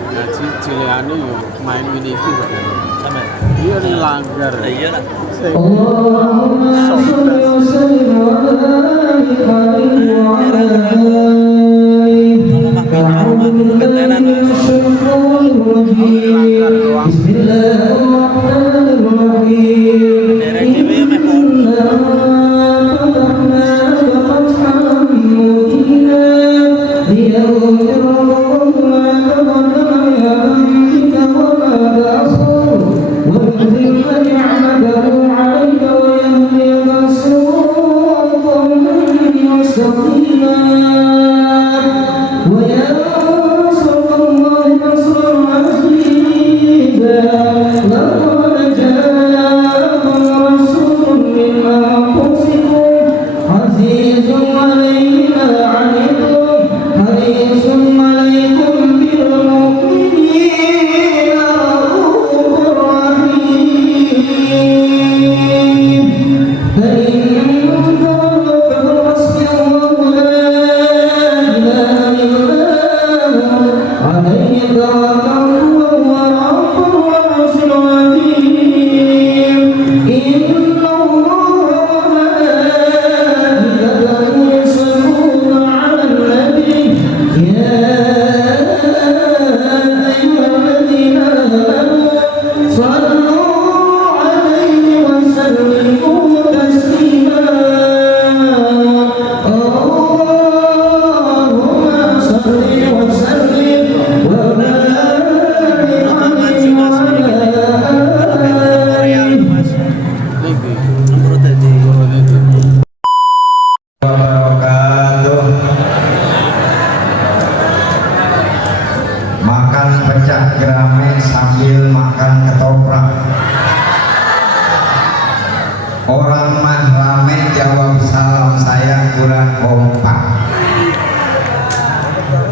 ngaji cilikane yo main ini iki padahal. Sampai. Iya dilanggar. Iya lah. Allahumma sholli wa sallim wa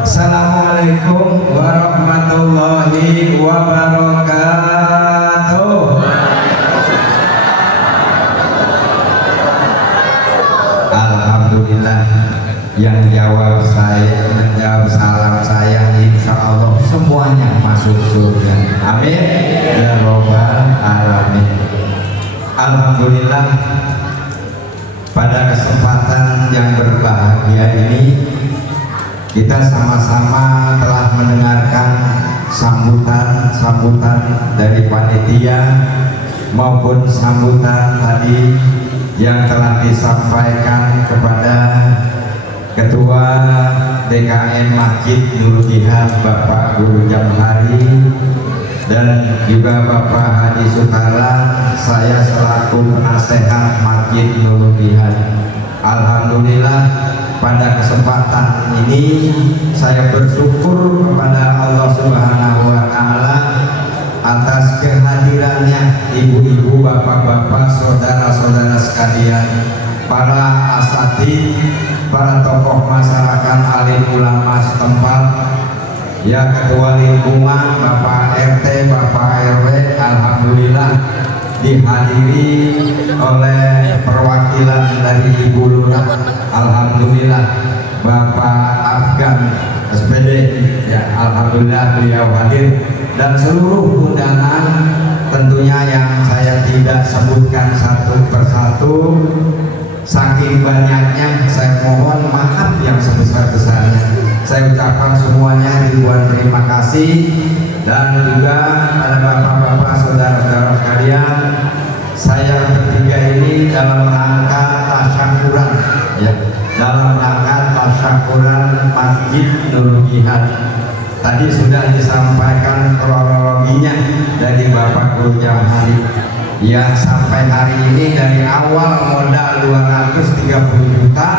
Assalamualaikum warahmatullahi wabarakatuh. Alhamdulillah, yang menjawab salam saya insya Allah semuanya masuk surga. Amin ya robbal alamin. Alhamdulillah, pada kesempatan yang berbahagia ini kita sama-sama telah mendengarkan sambutan dari panitia maupun sambutan tadi yang telah disampaikan kepada Ketua DKM Masjid Nurul Jihad Bapak Guru Jamhari dan juga Bapak Haji Sukala, saya selaku penasehat Masjid Nurul Jihad. Alhamdulillah, pada kesempatan ini saya bersyukur kepada Allah Subhanahu wa Ta'ala atas kehadirannya ibu-ibu, bapak-bapak, saudara-saudara sekalian, para asatidz, para tokoh masyarakat, alim ulama setempat, ya ketua lingkungan, Bapak RT, Bapak RW. Alhamdulillah dihadiri oleh perwakilan dari Ibu Lurah. Alhamdulillah Bapak Afgan SPD, ya alhamdulillah beliau hadir, dan seluruh undangan tentunya yang saya tidak sebutkan satu persatu, saking banyaknya saya mohon maaf yang sebesar-besarnya. Saya ucapkan semuanya ribuan terima kasih, dan juga pada bapak-bapak, saudara-saudara sekalian, saya bertiga ini dalam rangka tasyakuran, ya, dalam rangka tasyakuran Masjid Nurul Jihad. Tadi sudah disampaikan kronologinya dari Bapak Guru Jamhari, yang sampai hari ini dari awal modal 230 juta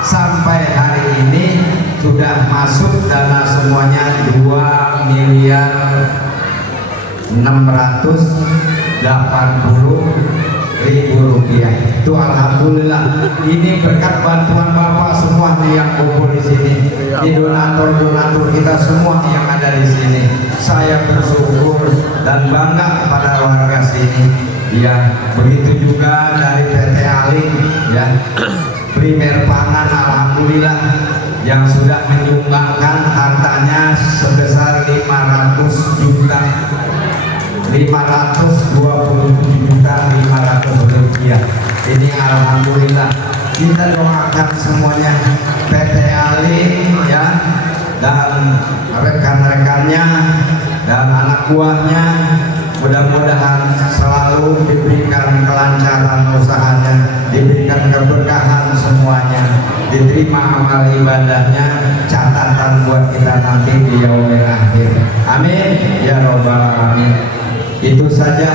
sampai hari ini sudah masuk dana semuanya 2.680.000 rupiah. Itu alhamdulillah, ini berkat bantuan Bapak semua yang kumpul di sini, di donatur-donatur kita semua yang ada di sini. Saya bersyukur dan bangga kepada warga sini. Ya, begitu juga dari PT Aling, ya, Primer Pangan, alhamdulillah yang sudah menyumbangkan hartanya sebesar 527 juta 500 rupiah. Ini alhamdulillah. Kita doakan semuanya PT Alim ya, dan rekan-rekannya dan anak buahnya, mudah-mudahan selalu diberikan kelancaran usahanya, diberikan keberkahan semuanya, diterima amal ibadahnya, catatan buat kita nanti di yaumil akhir. Amin ya robbal alamin. Itu saja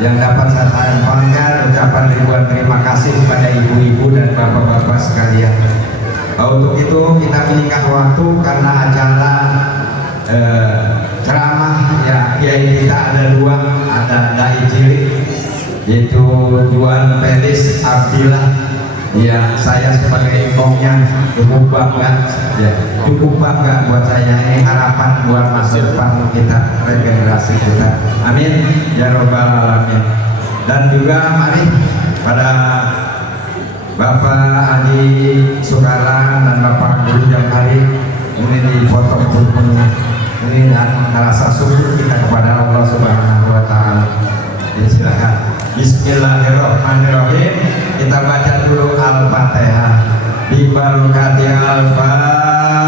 yang dapat saya sampaikan. Ucapan ribuan terima kasih kepada ibu-ibu dan bapak-bapak sekalian. Untuk itu kita menyingkat waktu karena acara ceramah ya kiai kita ada dua, ada dai cilik yaitu Juan Pelis Abdillah. Ya, saya sebagai imamnya cukup bangga buat saya. Ini harapan buat masa depan kita, regenerasi kita. Amin ya robbal alamin. Dan juga mari pada Bapak Haji Sukarlan dan Bapak Guru Jamhari ini dipotong ini rasa syukur kita kepada Allah Subhanahu wa taala. Ya, silakan. Bismillahirrahmanirrahim. Kita baca dulu Al-Fatihah. Bibarokati Al-Fatihah.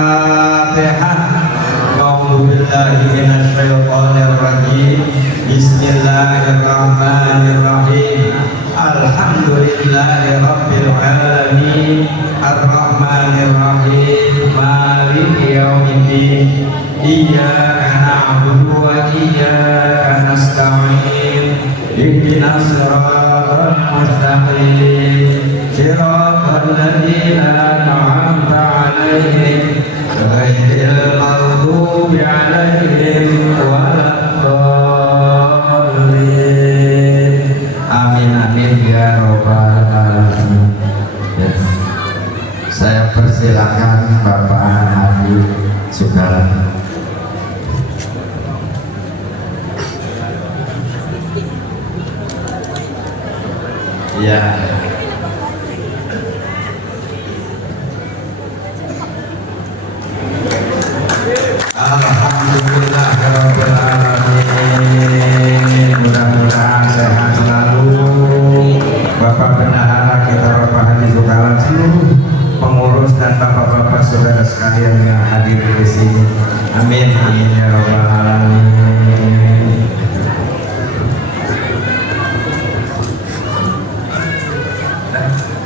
A'udzubillahi minasyaitonir rajim. Bismillahirrahmanirrahim. Alhamdulillahirabbil alamin. Arrahmanirrahim. Maliki yaumiddin. Iyyaka na'budu wa iyyaka nasta'in. Ihdinas siratal mustaqim. Siratal ladzina an'amta 'alaihim ghairil maghdubi 'alaihim waladdallin. Amin amin ya robbal alamin. Saya persilakan Bapak Haji Sukarlan. Ya. Alhamdulillah rabbil alamin. Mudah-mudahan sehat selalu Bapak Bendahara kita, Bapak Haji Sukarlan, seluruh pengurus dan bapak-bapak saudara sekalian yang hadir di sini. Amin amin ya rabbal alamin.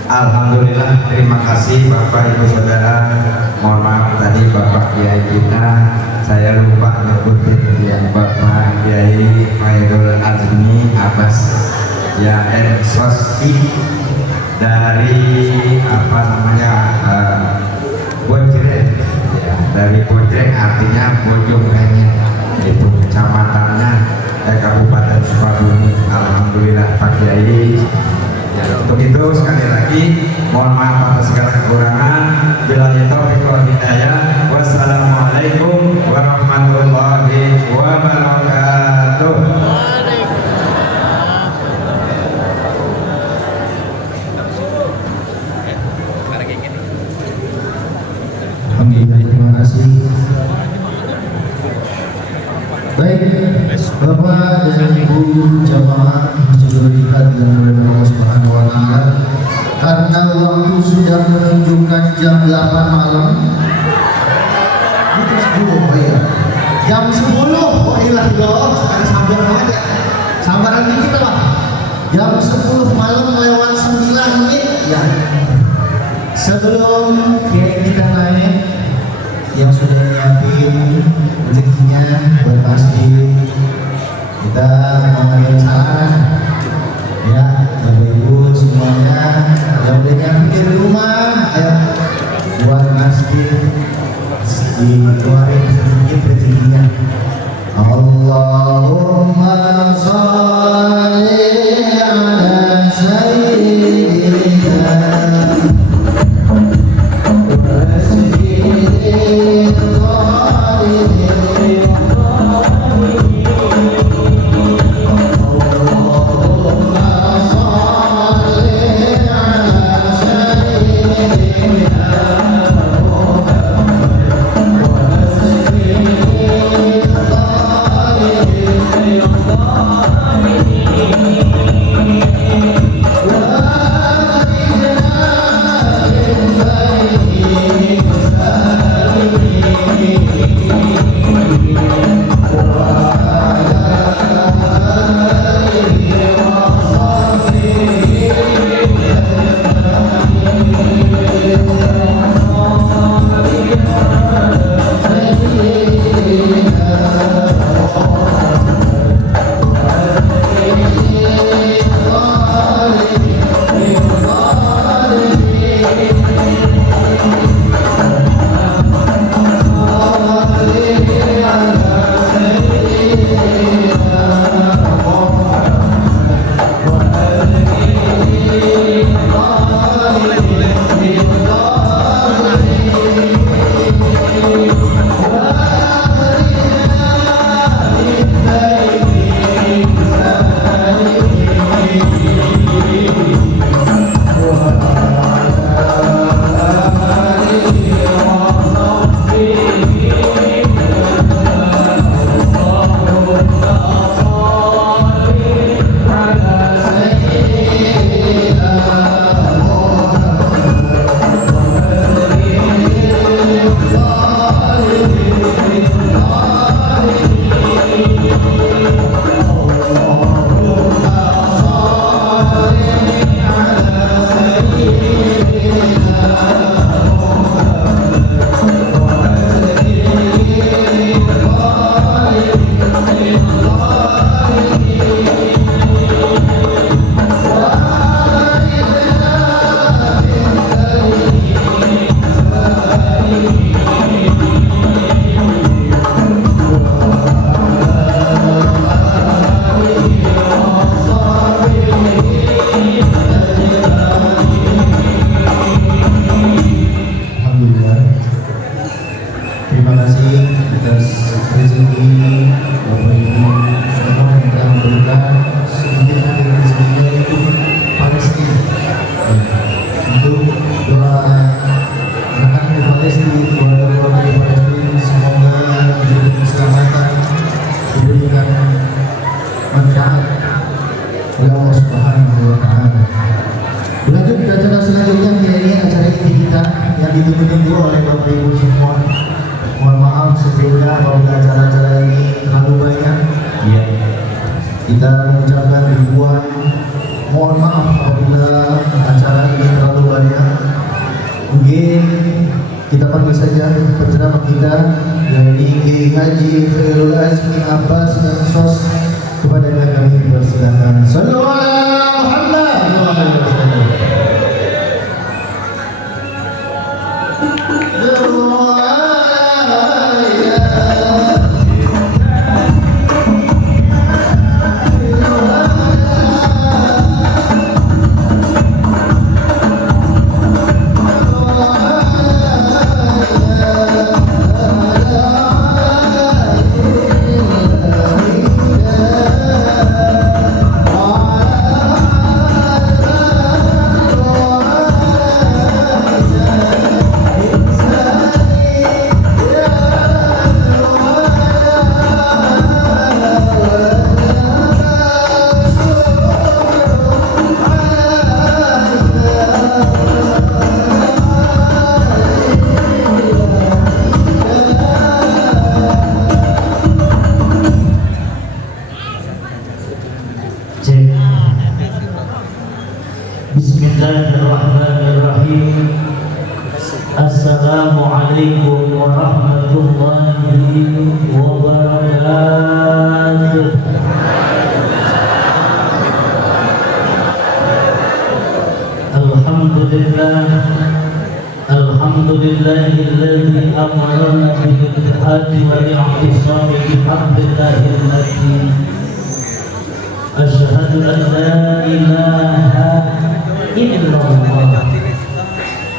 Alhamdulillah, terima kasih Bapak Ibu Saudara. Mohon maaf tadi Bapak Kiai kita, saya lupa nyebutin yang Bapak Kiai Khairul Azmi Abbas ya, Soski dari apa namanya Bojreng ya, dari Bojreng artinya Bojong Rengit, itu kecamatannya Kabupaten Sukabumi. Alhamdulillah Pak Kiai. Ya, untuk itu sekali lagi mohon maaf atas segala kekurangan. Billahi taufiq wal hidayah. Wassalamualaikum warahmatullahi wabarakatuh. Alhamdulillah, terima kasih. Baik, Bapak dan Ibu jamaah masjid lihat yang mulia Allah Subhanahu wa taala, karena waktu sudah menunjukkan jam 8 malam. Itu 10, oh iya. Jam 10, oh iya dong, sekarang sabar banget ya. Sabaran dikit lah. Jam 10 malam lewat 9 menit ya. Sebelum kita naik, yang sudah nyiapin rezekinya buat masjid, kita ngomongin salam ya Bapak Ibu semuanya yang udah nyiapin di rumah, ayo buat masjid dikeluarin sedikit rezekinya. Allahumma sholli ala sayyidina ditunggu-tunggu oleh Bapak Ibu semua. Mohon maaf sebelumnya apabila acara-acara ini terlalu banyak. Iya. Kita mengucapkan ribuan mohon maaf apabila acara ini terlalu banyak. Mungkin kita panggil saja penceramah kita, yakni Kiai Haji Khairul Azmi Abbas dan Sos. Kepada kami dipersilakan. Sallallahu alaihi wasallam. Bismillahirrahmanirrahim. Assalamualaikum warahmatullahi wabarakatuh. Alhamdulillahilladzi amarna bil jihadi wal i'tisami bihamdillahil matin. Asyhadu an la ilaha illallah.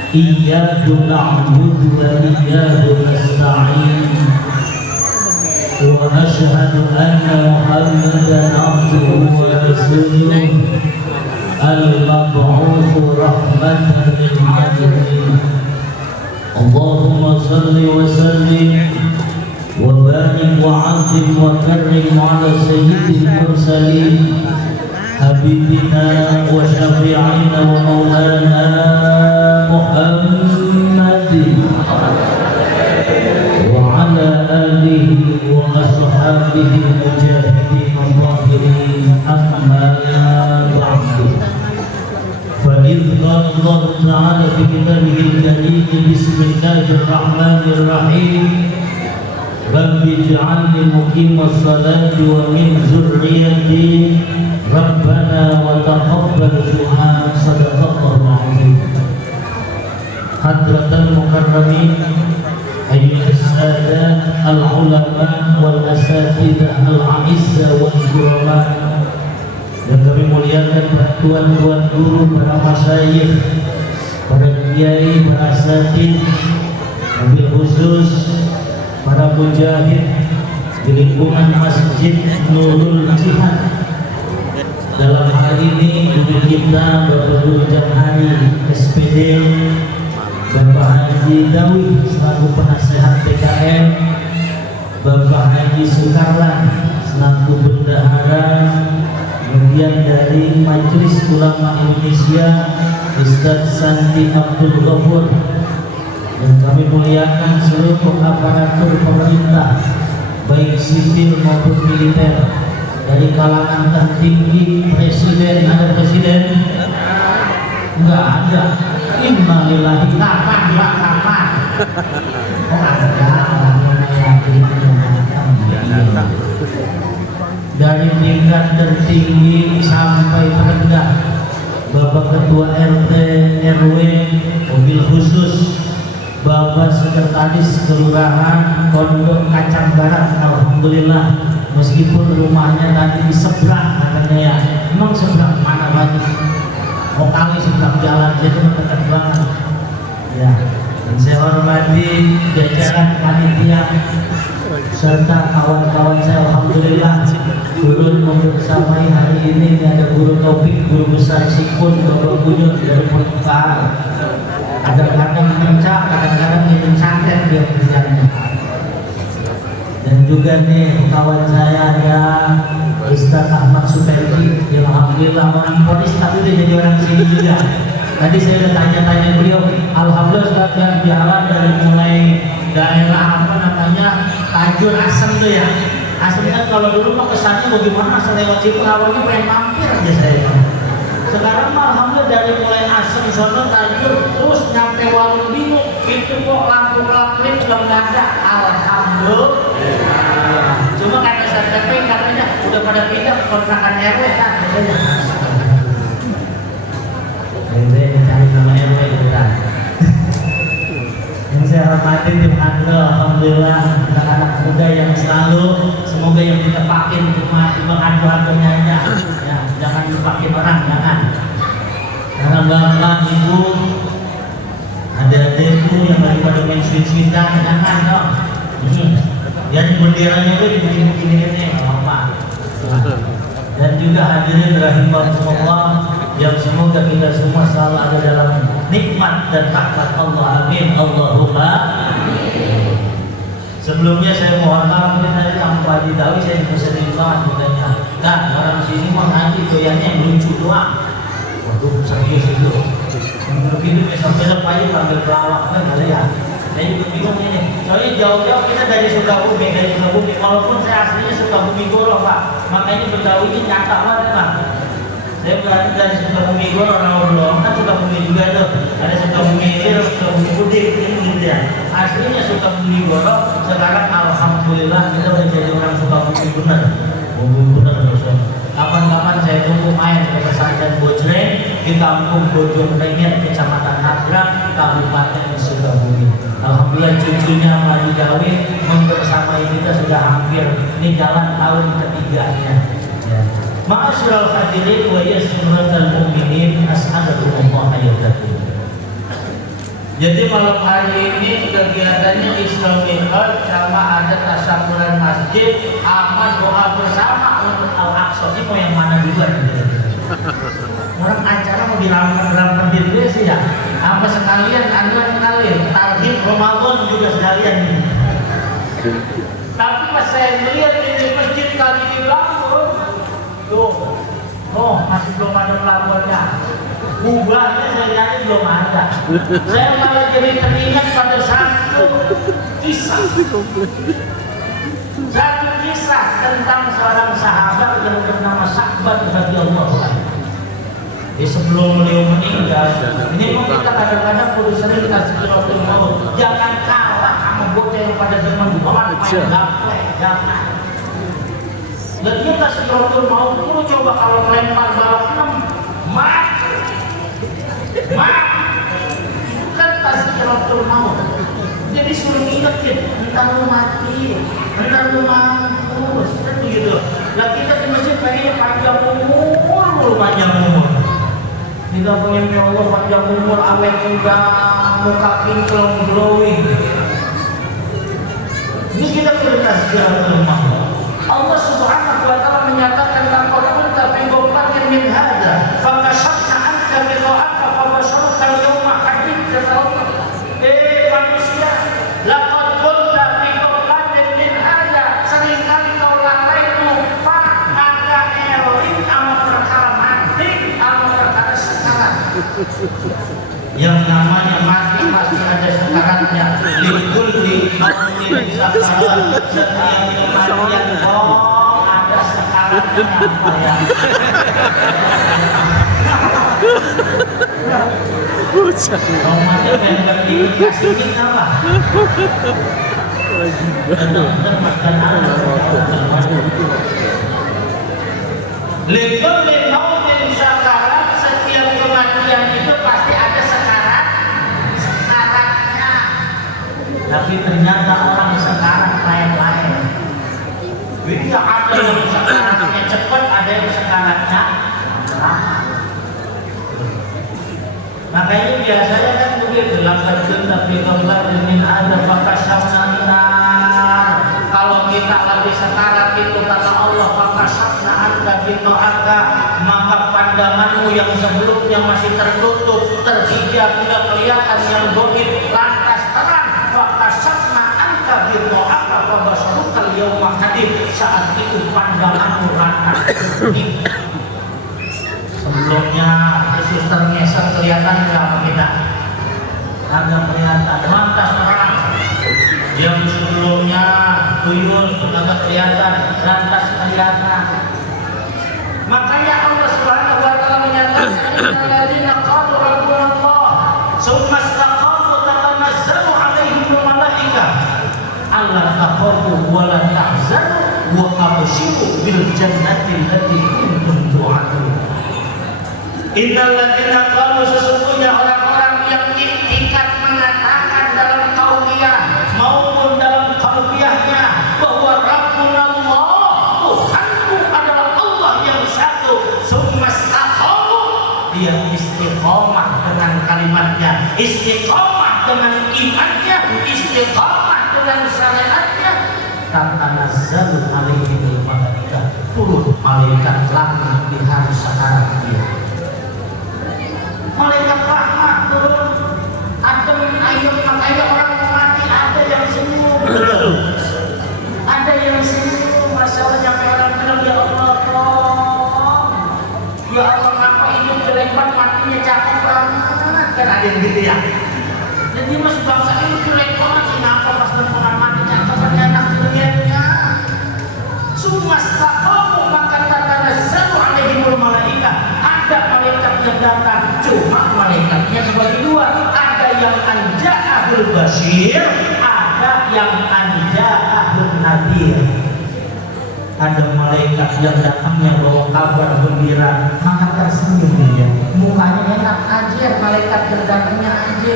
Iyyaka na'budu wa iyyaka nasta'in. Wa asyhadu anna Muhammadan abduhu wa rasuluh al-mab'uts rahmatan lil 'alamin. Allahumma shalli wa sallim wa barik wa 'azzim wa karrim 'ala sayyidil mursalin habibina wa syafi'ina wa maulana Muhammadin wa 'ala alihi wa ashabihi mujahidin al-zahirin amma ba'du. فإذ قال الله تعالى في كتابه الكريم بسم الله الرحمن الرحيم رب اجعلني مقيم الصلاة ومن ذريتي ربنا وتقبل دعاء صدق الله العظيم. حضرة المكرمين أيها السادات العلماء والأساتذة الأعزة والكرماء, yang kami muliakan para tuan-tuan guru, para masyayikh, para kiai, para asatidz, wabil khusus para mujahid di lingkungan Masjid Nurul Jihad. Dalam hal ini guru kita Bapak Guru Jamhari SPD, Bapak Haji Dawi selaku penasehat PKM, Bapak Haji Sukarlan selaku bendahara, kemudian dari Majelis Ulama Indonesia Ustadz Santi Abdul Ghafur, dan kami muliakan seluruh aparatur pemerintah baik sipil maupun militer, dari kalangan tertinggi presiden. Ada presiden? Enggak ada. Innalillahi. Kapan Pak? Kapan? Oh ada orang yang datang. Dari tingkat tertinggi sampai terendah, Bapak Ketua RT RW, mobil khusus Bapak Sekretaris Kelurahan Pondok Kacang Barat. Alhamdulillah, meskipun rumahnya tadi di seberang katanya, ya emang seberang mana lagi, mau kali seberang jalan jadi dekat banget ya. Dan saya hormati jajaran panitia serta kawan-kawan saya, alhamdulillah turun membersamai hari ini. Ada Guru Taufik, Guru Besar Sikun, Bapak Bunyut dari Pertukaran. Kadang-kadang kencang, kadang-kadang minum santet dia kerjanya. Dan juga nih kawan saya ya Ustaz Ahmad Superdi, alhamdulillah orang Polis tapi dia jadi orang sini juga. Tadi saya udah tanya-tanya beliau, alhamdulillah Ustaz ya, jalan dari mulai daerah apa namanya Tajur Asem tuh ya. Asem kan kalau dulu mah kesannya bagaimana asal lewat situ awalnya pengen mampir aja saya. Sekarang mah alhamdulillah dari mulai Asem sono Tajur terus nyampe Warung Bingung itu kok lampu lampu udah nggak ada. Alhamdulillah. Cuma kata STP katanya udah pada pindah ke kontrakan RW kan katanya. Ente cari nama RW bukan. Yang saya hormati tim Anda, alhamdulillah anak-anak muda yang selalu semoga yang kita pakai cuma adu-adunya aja, ya, jangan dipakai orang, jangan. Karena bapak ibu, adik-adikku yang lagi pada main swing-swingan, jangan dong. Jadi benderanya itu begini-begini ini, apa? Dan juga hadirin rahimahumullah yang semoga kita semua selalu ada dalam nikmat dan rahmat Allah. Amin. Allahumma. Sebelumnya saya mohon maaf ini tadi Pak Haji Dawi saya dipesenin banget katanya. Nah, orang sini mau ngaji goyangnya lucu doang. Waduh, serius itu. Begitu besok-besok Pak Haji panggil pelawak kan kali ya. Saya juga bingung ini. Soalnya jauh-jauh kita dari Sukabumi, walaupun saya aslinya Sukabumi Goro Pak. Makanya Betawi ini nyata banget Pak. Saya berarti dari Sukabumi Goro, orang kan Sukabumi juga tuh. Ada Sukabumi Hilir, Sukabumi Budik, ini gitu ya. Aslinya Sukabumi Goro, sekarang alhamdulillah kita udah jadi orang Sukabumi bener. Bener terus. Kapan-kapan saya tunggu main ke pesantren Bojreng di kampung Bojong Rengit, Kecamatan Nagrak, Kabupaten Sukabumi. Alhamdulillah cucunya Haji Dawi membersamai kita sudah hampir ini jalan tahun ketiganya. Ya. Ma'asyiral hadirin wa yasiratal mu'minin as'alukumullah ayyadakum. Jadi malam hari ini kegiatannya Isra Mi'raj sama ada tasawuran masjid, aman doa bersama untuk Al-Aqsa. Ini mau yang mana juga nih? Orang acara mau dirampar dulu sih ya. Apa sekalian Anda kali tarhib Ramadan juga sekalian nih. Tapi pas saya melihat ini masjid kali dibangun, tuh, masih belum ada pelabuhannya. Kubahnya saya nyari belum ada. Saya malah jadi teringat pada satu kisah tentang seorang sahabat yang bernama Sa'bah radhiyallahu anhu. Sebelum beliau meninggal, ini pun kita kadang-kadang perlu sering tasbihul maut. Jangan kalah sama bocah yang pada zaman banget main gaple, jangan. Dan kita tasbihul maut perlu coba kalau melempar balok 6, kan tasbihul maut. Jadi suruh ingetin, entar lu mati, entar lu mampus, kan begitu. Lah kita di masjid pengennya panjang umur, panjang umur. Kita pengen ya Allah panjang umur, awet muda, muka kinclong glowing. Ini kita prioritas jalan Allah. Allah Subhanahu wa taala menyatakan laqad tapi gofatin min hadza fakashafna anka biqa'aka fa basharaka al-yawma hadid kata Allah. Manusia, laqad qulta fi gofatin min hadza, seringkali kau lalaimu pak ada eroin sama perkara mati sama perkara sekarat. Yang namanya mati pasti ada sekaratnya. Likulli mautin sakarat. Setiap kematian ada sekaratnya apa ya? Kau mati dan dikasih kita apa? Benar-benar makan Likulli mautin sakarat. Setiap kematian itu pasti ada sekaratnya. Tapi ternyata orang sekarang lain-lain. Jadi ada yang sekaratnya cepat, ada yang sekaratnya lama. Makanya biasanya kan begitu, laqad kunna fi ghaflatin min hadza fakashafna an-nar. Kalau kita lagi sekarat itu kata Allah fakashafna anka biqa'aka, maka pandanganmu yang sebelumnya masih tertutup, terhijab, tidak kelihatan yang goib, lantas terang. Fakashafna anka biqa'aka fa basharukal yawma hadid. Saat itu pandanganmu lantas tertutup. Sebelumnya suster ngeser kelihatan nggak sama kita? Agak kelihatan. Lantas terang. Yang sebelumnya tuyul agak kelihatan, lantas kelihatan. Makanya Allah Subhanahu wa taala menyatakan alladzina qalu rabbunallah tsumma istaqamu tatanazzalu alaihimul malaikah alla takhafu wa la tahzanu wa abshiru bil jannati allati kuntum tu'adun. Innal ladzina qalu, sesungguhnya orang-orang yang iktikat mengatakan dalam qauliyah maupun dalam qalbiyahnya bahwa rabbunallah, Tuhanku adalah Allah yang satu, tsumma istaqamu, dia istiqomah dengan kalimatnya, istiqomah dengan imannya, istiqomah dengan syariatnya, tatanazzalu alaihimul malaikah, turun malaikat langit di hari sekarang dia. Malaikat rahmat turun, adem ayem, makanya orang mau mati ada yang senyum, ada yang senyum. Masya Allah, sampai orang bilang ya Allah tolong, ya Allah ngapa hidup jelek banget, matinya cakep banget, kan ada yang gitu ya. Jadi mas bangsa ini jelek banget sih, ngapa pas berpengaruh mati cakep enak dilihatnya. Sumastaqamu maka tatanazzalu alaihimul malaikah, ada malaikat yang datang, cuma malaikatnya dibagi dua, ada yang anja'ahul basyir, ada yang anja'ahul nadhir. Ada malaikat yang datangnya bawa kabar gembira, maka tersenyum dia, mukanya enak aja. Malaikat yang datangnya aja.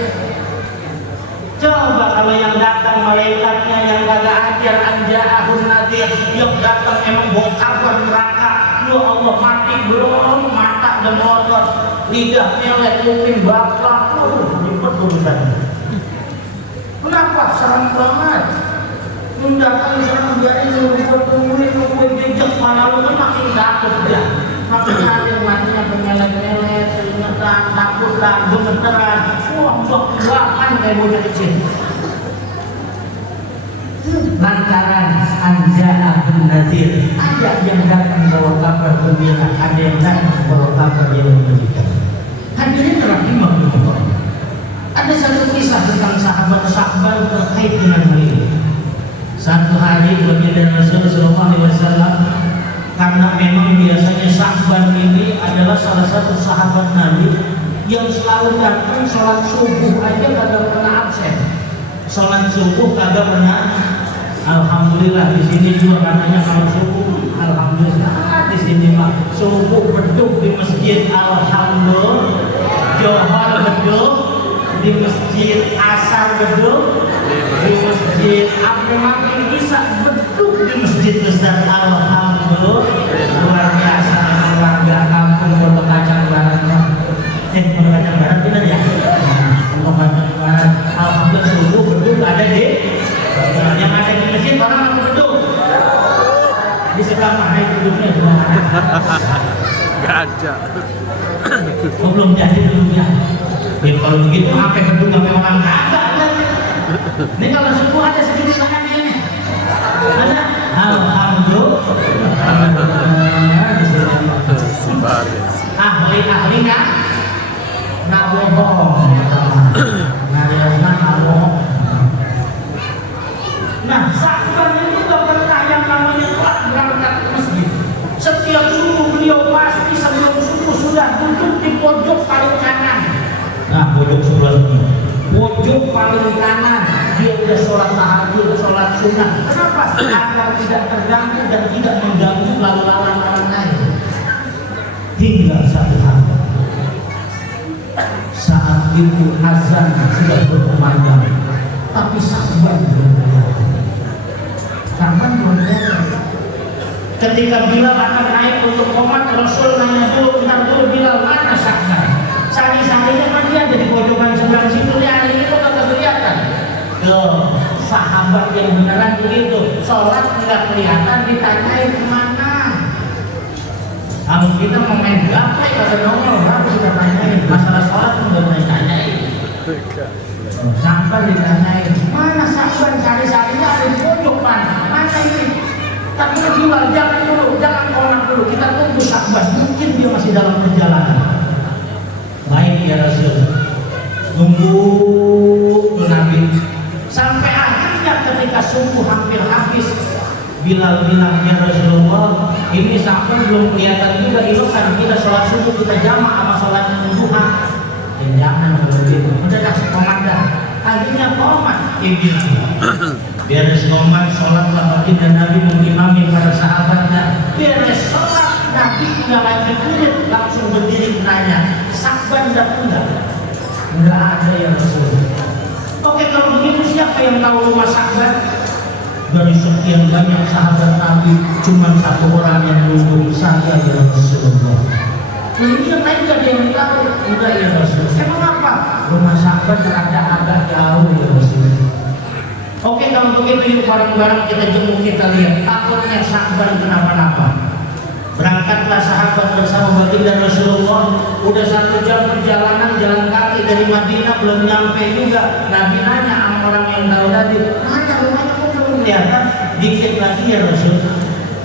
Coba kalau yang datang malaikatnya yang kagak ajar, anja'ahul nadhir, yang datang emang bawa kabar neraka, ya Allah mati belum, mata dan otot, lidah melet, kuping baklak, ribet urusannya. Kenapa? Serem banget. Mendatang serem, biarin lu tungguin jejak mana lu kan makin takut ya. Makin ada yang matinya pemelet-melet, keringetan, takut lah, gemeteran, buang-buang kayak bocah kecil. Lantaran anja'ahun nazir, ada yang datang bawa kabar gembira, ada yang datang bawa kabar yang menyedihkan. Hadirin rahimahullah, ada satu kisah tentang sahabat Sya'ban terkait dengan hal ini. Satu hari baginda Rasul sallallahu alaihi wasallam, karena memang biasanya Sya'ban ini adalah salah satu sahabat Nabi yang selalu datang sholat subuh aja kagak pernah absen. Sholat subuh kagak pernah. Alhamdulillah di sini juga katanya kalau subuh, alhamdulillah di sini mah subuh beduk di masjid, alhamdulillah, johar beduk di masjid, asar beduk di masjid, apa makin bisa beduk di masjid besar, alhamdulillah. Luar biasa warga kampung Pondok Kacang Barat. Pondok Kacang Barat benar ya? Pondok Kacang Barat, alhamdulillah subuh beduk ada di yang ada di masjid. Orang mau beduk di sebelah mana beduknya? Sebelah mana? Gak ada. Oh, belum jadi beduknya. Ya kalau begitu apa beduk sampai orang kagak ada. Ini kalau subuh ada sedikit tangan ini. Ada? Alhamdulillah. Ahli nggak? Nggak bohong. Nggak bohong. Nah, Sya'ban itu nggak pernah yang namanya telat berangkat ke masjid. Setiap subuh beliau pasti sebelum subuh sudah duduk di pojok paling kanan. Nah, pojok sebelah sini. Pojok paling kanan dia udah sholat tahajud, sholat sunnah. Kenapa? Agar tidak terganggu dan tidak mengganggu lalu lalang orang lain. Hingga satu hari, saat itu azan sudah berkumandang, tapi Sya'ban belum kelihatan. Sya'ban belum kelihatan. Ketika Bilal akan naik untuk qomat, Rasul nanya dulu, bentar dulu Bilal, mana Sya'ban? Sari-sarinya kan dia ada di pojokan sebelah situ, ya hari ini kok nggak kelihatan. Tuh, sahabat yang beneran begitu, sholat nggak kelihatan, ditanyain kemana? Kalau kita mau main gaplek kata nongol, baru kita tanyain. Masalah sholat nggak boleh tanyain. Sya'ban ditanyain, mana Sya'ban? Sari-sarinya ada di pojokan, mana ini? Tapi Bilal jangan dulu, jangan komat dulu, kita tunggu Sya'ban, mungkin dia masih dalam perjalanan. ya Rasul. Nunggu Nabi sampai akhirnya ketika subuh hampir habis, Bilal bilang, ya Rasulullah, ini sampai belum kelihatan juga itu kan kita sholat subuh kita jamak sama sholat duha. Dan jangan begitu, udah komandan. Akhirnya komat, beres komat sholat lagi dan Nabi mengimami para sahabatnya. Beres sholat Nabi nggak lagi kulit, langsung berdiri nanya, Sakban enggak? Enggak ada ya Rasul. Oke, kalau begitu siapa yang tahu rumah Sakban? Dari sekian banyak sahabat Nabi, cuma satu orang yang menunggu, saya ya Rasulullah. Ini yang lain gak ada yang tahu. Udah ya Rasul. Emang apa? Rumah Sakban ada agak jauh ya Rasul. Oke, kalau begitu yuk bareng-bareng kita jemput, kita lihat. Takutnya Sakban kenapa-napa. Berangkatlah sahabat bersama baginda Rasulullah. Udah 1 jam perjalanan jalan kaki dari Madinah, belum nyampe juga. Nabi nanya sama orang yang tahu tadi, mana rumahnya? Kelihatan dikit lagi ya Rasul.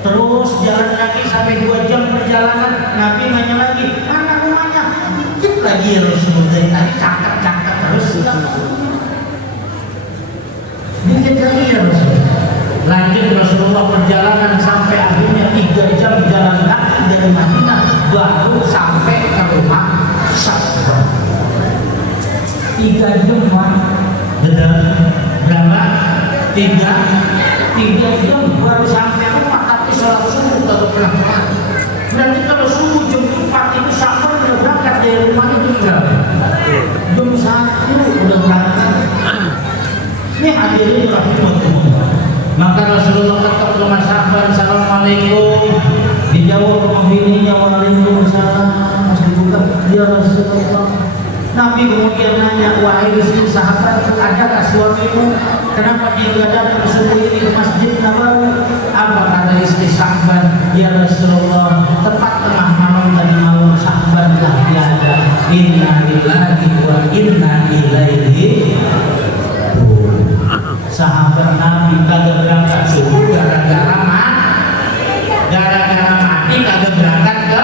Terus jalan lagi sampai 2 jam perjalanan, Nabi nanya lagi, mana rumahnya? Dikit lagi ya Rasul. Dari tadi cakap-cakap terus. Dikit lagi ya Rasul. Lanjut Rasulullah perjalanan sampai akhirnya 3 jam jalan kaki dari Madinah, baru sampai ke rumah Sakban. 3 jam berapa? 3 jam baru sampai rumah, tapi sholat subuh baru berangkat. Berarti kalau subuh jam 4 itu Sakban udah berangkat dari rumahnya jam berapa? Jam 1 udah berangkat. Ini hadirin rahimahullah. Maka Rasulullah ketok rumah Sakban, assalamualaikum. Dijawab rumah bininya, waalaikumsalam. Pas dibuka, ya Rasulullah. Nabi kemudian nanya, wahai istri sahabat, adakah suamimu? Kenapa dia tidak datang subuh ini ke Masjid Nabawi? Apa kata istri Sakban? Ya Rasulullah, tepat tengah malam tadi malam Sakban telah tiada. Inna lillahi wa inna ilaihi. Sahabat Nabi kagak berangkat subuh gara-gara mati kagak berangkat ke,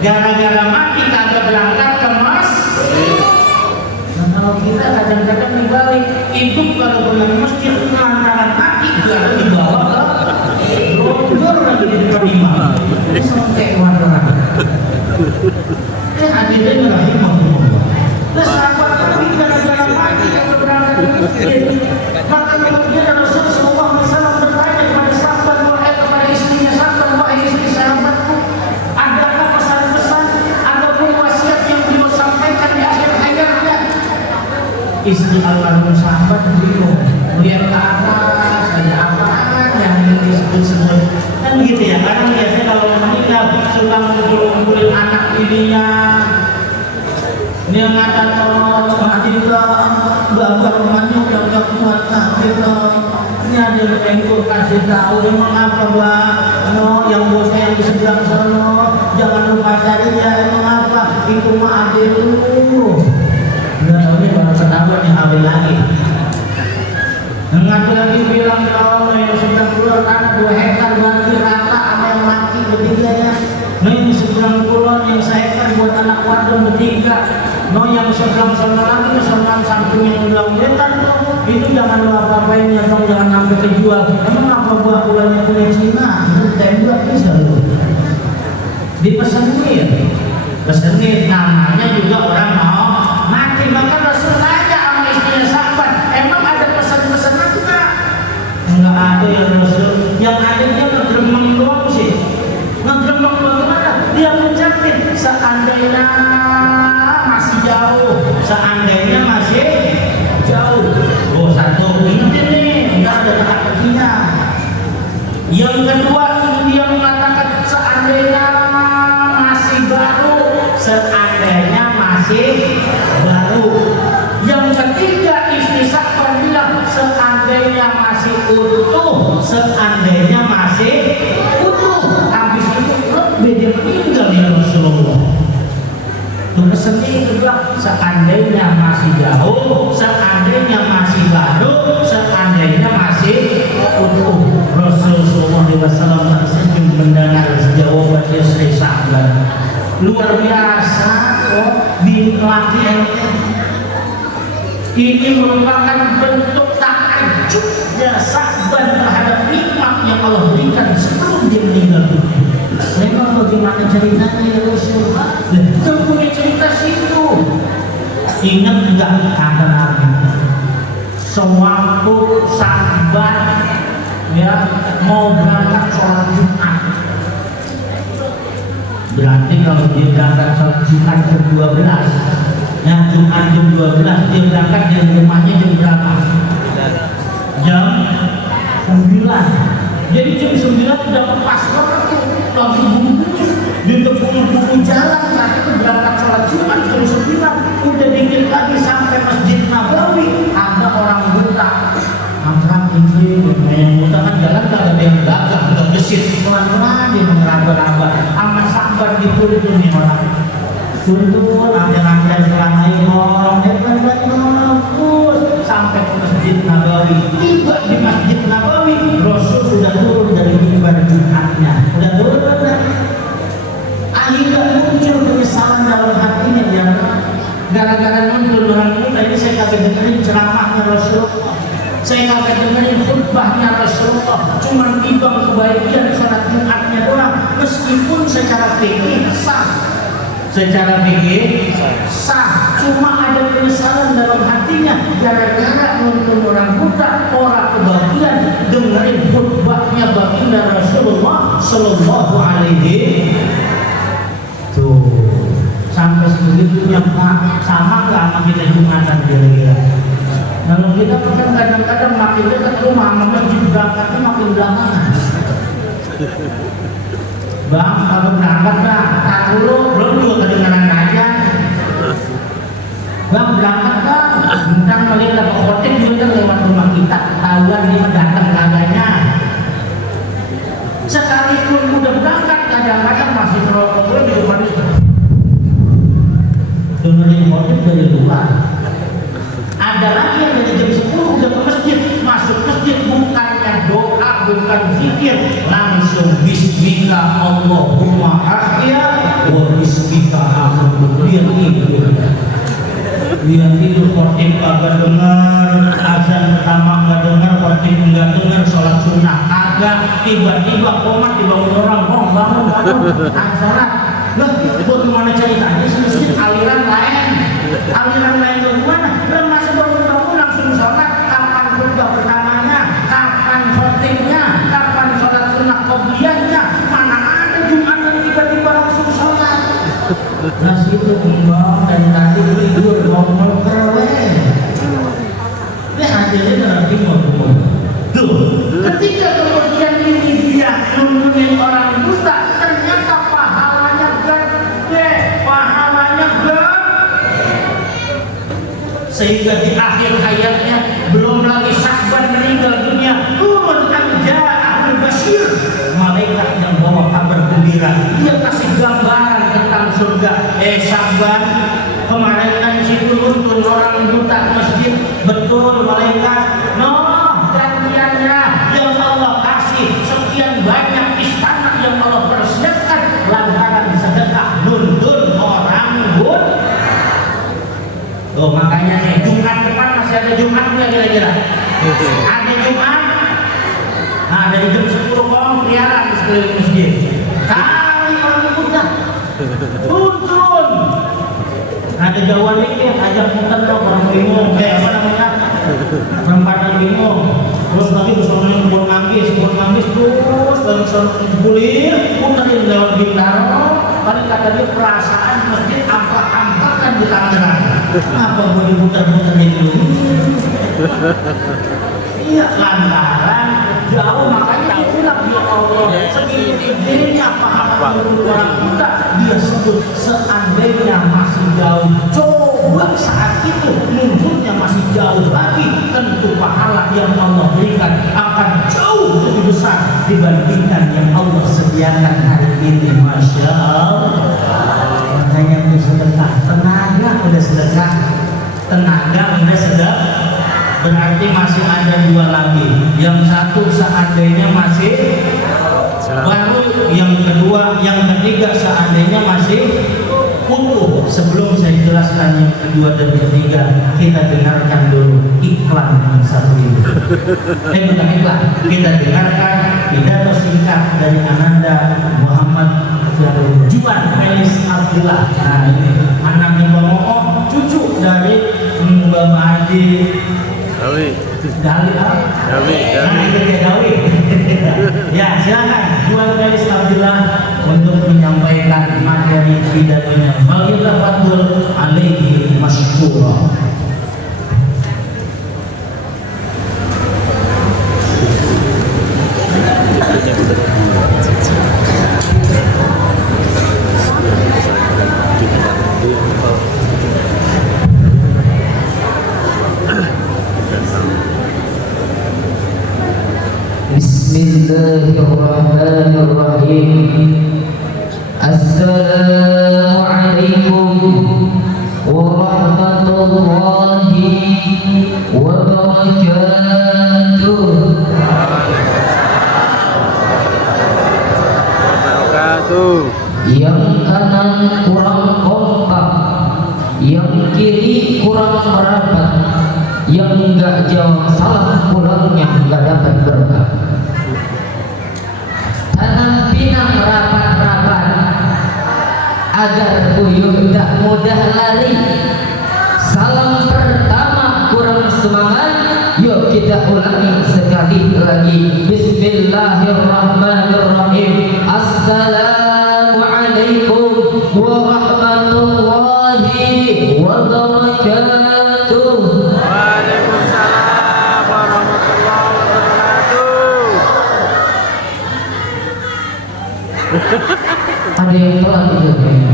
gara-gara mati kagak berangkat ke masjid. Nah, kalau kita kadang-kadang dibalik, hidup kalau berangkat ke masjid lantaran mati gak dibawa ke lonjor lagi di depan imam. Sampai warna. Hadirin rahimahullah. Nah, sahabat Nabi gara-gara mati kagak berangkat ke masjid. Maka kemudian Rasul sallallahu alaihi wasallam bertanya kepada sahabat, kepada istrinya Sakban, wahai istri sahabatku, adakah pesan-pesan ataupun wasiat yang beliau sampaikan di akhir hayatnya? Istri almarhum sahabat bingung, melihat ke atas, ada apaan yang disebut-sebut. Kan begitu ya, kadang biasanya kalau meninggal suka ngumpulin anak bininya. Dia ngata tolong Madinda, bapak rumahnya udah gak kuat Madinda. Ini ada yang gue kasih tahu, emang apa bang? No, yang bosnya yang di sebelah sana, jangan lupa cari dia, emang apa? Itu mah adil dulu. Udah tahu ini baru ketahuan yang ambil lagi. Ngambil lagi bilang dong, yang sedang keluar tanah 2 hektar ganti rata sama yang mati bertiganya. No yang seberang pulau yang sehektar buat anak wadon bertiga. No yang seberang sana lagi seberang samping yang bilang detan itu jangan lu apa-apain ya dong, jangan sampai kejual. Emang apa buah bulannya punya Cina? Itu tembak bisa lu. Dipesenin, pesenin namanya juga orang mau mati. Maka Rasul tanya sama istrinya Sakban, emang ada pesan-pesan enggak? Enggak ada ya Rasul. Yang ada dia ngegremeng doang sih. Ngegremeng bagaimana? Dia menjamin seandainya masih jauh, seandainya masih jauh. Oh, satu ini nih, enggak ada kata-katanya. Yang kedua, dia mengatakan seandainya masih baru, seandainya masih baru. Yang ketiga, istri Sakban bilang seandainya masih utuh, seandainya masih utuh. Habis itu lebih dia meninggal ya Rasulullah. Pesannya itu bilang seandainya masih jauh, seandainya masih baru, seandainya masih utuh. Rasulullah SAW tersenyum mendengar jawaban istri Sakban. Luar biasa, oh, lagi ini merupakan bentuk takjubnya Sa'ban terhadap nikmat yang Allah berikan sebelum dia meninggal dunia. Memang bagaimana ceritanya ya Rasulullah? Itu punya cerita situ. Ingat enggak kata Nabi? Sewaktu Sa'ban ya mau berangkat sholat Jumat, berarti kalau dia berangkat sholat Jumat jam 12, ya Jumat jam 12, dia berangkat dari rumahnya jam berapa? Jam 9. Jadi jam 9 udah pas waktu lagi buru-buru di buru-buru jalan saat itu berangkat sholat Jumat jam 9. Udah dikit lagi sampai Masjid Nabawi, ada orang buta angkat ini, yang buta kan jalan gak ada yang dagang, udah gesit pelan-pelan dia mengeraba-raba sama Sa'ban dituntun nih orang tuntun, ada celana orang terus sampai ke Masjid Nabawi. Tiba di Masjid Nabawi, Rasul sudah turun dari mimbar Jumatnya, udah turun akhirnya muncul penyesalan dalam hatinya dia gara-gara muncul orang buta ini. Saya kagak dengerin ceramahnya Rasulullah, saya kagak dengerin khutbahnya Rasulullah, cuma timbang kebaikan sholat Jumatnya doang. Meskipun secara fikih sah, secara fikih sah, cuma ada penyesalan dalam hatinya gara-gara nonton orang buta, orang kebagian dengerin khutbahnya baginda Rasulullah Sallallahu Alaihi tuh sampai sebegitunya. Pak, sama nggak sama kita Jumatan kira-kira? Kalau kita kan kadang-kadang makin dekat rumah sama masjid berangkatnya makin belakangan. Bang, kalau berangkat dah, tak dulu belum juga kedengaran aja. Bang, berangkat dah, bintang melihat ke hotel juga lewat rumah kita, ketahuan dia datang kagaknya. Sekalipun udah berangkat, kadang-kadang masih merokok gue di depan itu. Dengerin hotel dari luar. Ada lagi yang dari jam 10 udah ke masjid, masuk masjid bukannya doa, bukan zikir, langsung bismika Allahumma ahya wa bismika amutu. Dia tidur khotib kagak dengar, azan pertama nggak dengar, khotib nggak dengar, sholat sunnah kagak, tiba-tiba komat dibangun orang, bangun sholat. Lah, bagaimana ceritanya sih? Aliran lain bagaimana? Lah masa bangun langsung sholat? Kapan khutbah pertamanya? Kapan khotibnya? Kapan sholat sunnah qobliyahnya? Mana ada Jumatan tiba-tiba langsung sholat? Nah situ Mbak dari tadi tidur ngomong keren. Ini hasilnya nanti ngomong. Tuh, ketika kemudian ini dia nungguin orang buta, ternyata pahalanya gede, sehingga di akhir hayatnya belum lagi Sa'ban meninggal dunia, turun Al Bashir, malaikat yang bawa kabar gembira. Dia kasih gambaran tentang surga. Sa'ban, kemarin kan situ turun orang buta masjid, betul malaikat. Gantiannya yang Allah kasih sekian banyak istana yang Allah persiapkan lantaran sedekah nundun orang buta. Oh makanya nih Jumat depan masih ada Jumat nggak kira-kira? Ada Jumat. Nah dari jam 10 keliaran di sekeliling masjid. Kali orang buta turun. Ada jauhan dikit, ajak muter dong orang bingung. Apa namanya? Perempatan bingung. Terus lagi bersama kebun manggis terus dari sana bulir, muterin lewat Bintaro. Paling kata dia perasaan masjid ampak-ampakan di tangan. Apa boleh muter-muter itu? Iya lantaran jauh, makanya itulah dia Allah segini-gininya pahala orang kita dia sebut seandainya masih jauh. Coba saat itu nunjuknya masih jauh lagi, tentu pahala yang Allah berikan akan jauh lebih besar dibandingkan yang Allah sediakan hari ini. Masya Allah. Makanya itu sedekah, tenaga udah sedekah, tenaga udah sedekah, berarti masih ada dua lagi. Yang satu seandainya masih baru, yang kedua, yang ketiga seandainya masih utuh. sebelum saya jelaskan yang kedua dan ketiga, kita dengarkan dulu iklan yang satu ini. Bukan iklan, kita dengarkan pidato singkat dari Ananda Muhammad Juan Felis Abdillah. Nah ini anaknya Mbak Mo'o, cucu dari Mbak Mahdi Dawi. Nah itu dia Dawi. Ya silakan Juan Felis Abdillah untuk menyampaikan materi pidatonya. Falyatafadhal alaihi masykura. Bismillahirrahmanirrahim. Assalamualaikum warahmatullahi wabarakatuh. Yang kanan kurang kompak, yang kiri kurang merapat, yang enggak jawab salah pulangnya enggak dapat berkah. Tanam pinang rapat-rapat agar buyut tak mudah lari. Salam pertama kurang semangat, yuk kita ulangi sekali lagi. Bismillahirrahmanirrahim. Assalamualaikum warahmatullahi wabarakatuh. Waalaikumsalam warahmatullahi wabarakatuh. Ada yang telat itu kayaknya.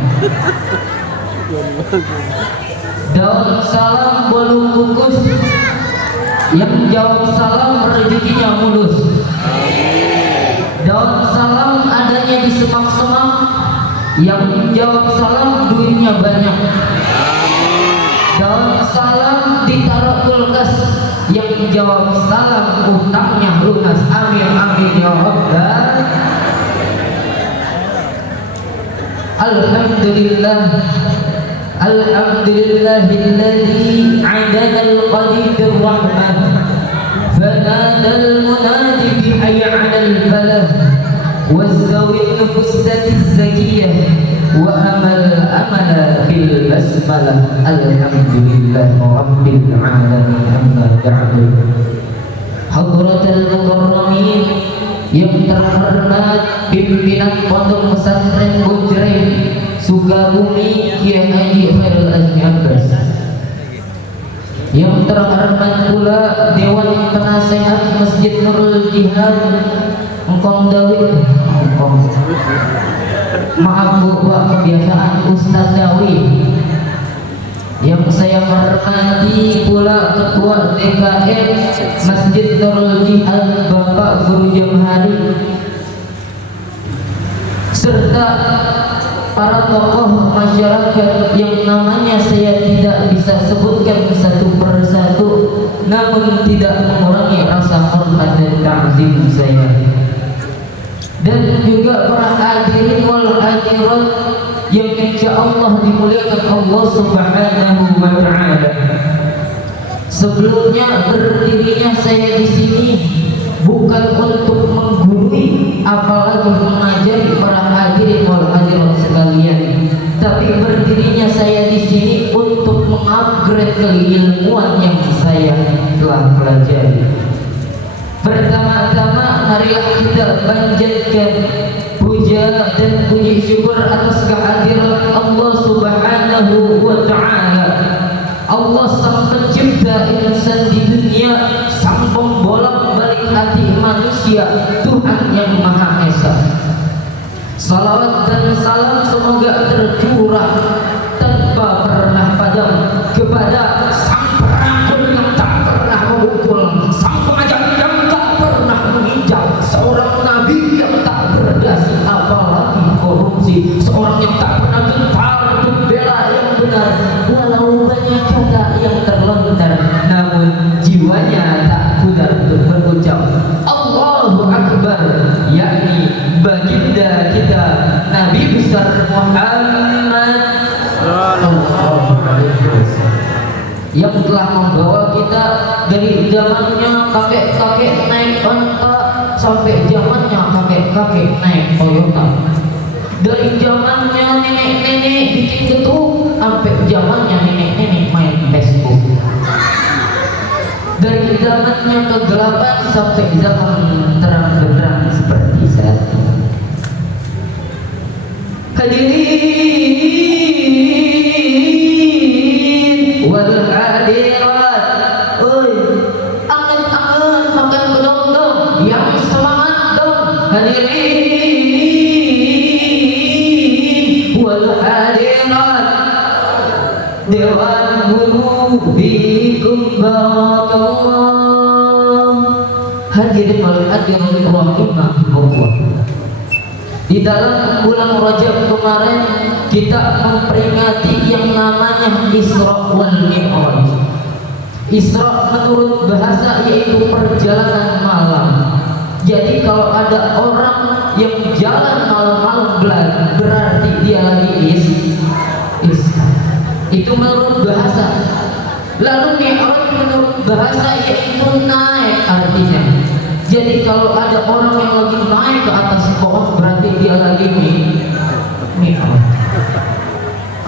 Daun salam belum kukus, yang jawab salam rezekinya mulus. Daun salam adanya di semak-semak, yang jawab salam duitnya banyak. Daun salam ditaruh kulkas, yang jawab salam utangnya lunas. Amin amin ya rabbal. Alhamdulillah, alhamdulillahilladzi adana al-qadir rahman fanada al-munadi bihayya 'alal falah wazzawi nufusati zakiyah wa amal amala bil basmalah. Alhamdulillah rabbil alamin. Amma ba'du. Hadratal mukarramin yang terhormat pimpinan Pondok Pesantren Bojreng Sukabumi Kiai Haji Khairul Azmi Abbas, yang terhormat pula Dewan Penasehat Masjid Nurul Jihad Engkong Dawi, maaf Bu, kebiasaan Ustaz Dawi. Yang saya hormati pula Ketua DKM Masjid Nurul Jihad Bapak Guru Jamhari, serta para tokoh masyarakat yang namanya saya tidak bisa sebutkan satu persatu, namun tidak mengurangi rasa hormat dan ta'zim saya. Dan juga para hadirin wal hadirat yang insya Allah dimuliakan Allah Subhanahu wa Ta'ala. Sebelumnya berdirinya saya di sini bukan untuk menggurui apalagi mengajari para hadirin wal hadirat sekalian, tapi berdirinya saya di sini untuk mengupgrade keilmuan yang saya telah pelajari. Pertama-tama marilah kita panjatkan puja dan puji syukur atas kehadiran Allah Subhanahu wa Ta'ala. Allah sang pencipta insan di dunia, sang pembolak-balik hati manusia, Tuhan yang Maha Esa. Salawat dan salam semoga tercurah tanpa pernah padam kepada sang perangkul yang tak pernah memukul, sang pengajar yang tak pernah menginjak, seorang nabi yang tak berdasi apalagi korupsi, seorang yang tak pernah gentar membela yang benar, walau banyak kata yang terlontar, namun jiwanya tak pudar untuk berucap Allahu Akbar, yakni baginda kita Nabi besar Muhammad zamannya kakek-kakek naik onta sampai zamannya kakek-kakek naik Toyota. Dari zamannya nenek-nenek bikin getuk sampai zamannya nenek-nenek main Facebook. Dari zamannya kegelapan sampai zaman terang benderang seperti saat ini. Hadirin wal hadirat, oi, angen-angen makan kedong dong, yang semangat dong. Hadirin wal hadirat, Dewan Guru fiikum barakallah. Hadirin wal hadirat rahimahumullah. Di dalam bulan Rajab kemarin kita memperingati yang namanya Isra wal Mi'raj. Isra menurut bahasa yaitu perjalanan malam. Jadi kalau ada orang yang jalan malam-malam berarti dia lagi Isra. Itu menurut bahasa. Lalu Mi'raj menurut bahasa yaitu naik artinya. Jadi kalau ada orang yang lagi naik ke atas pohon berarti dia lagi Mi'raj.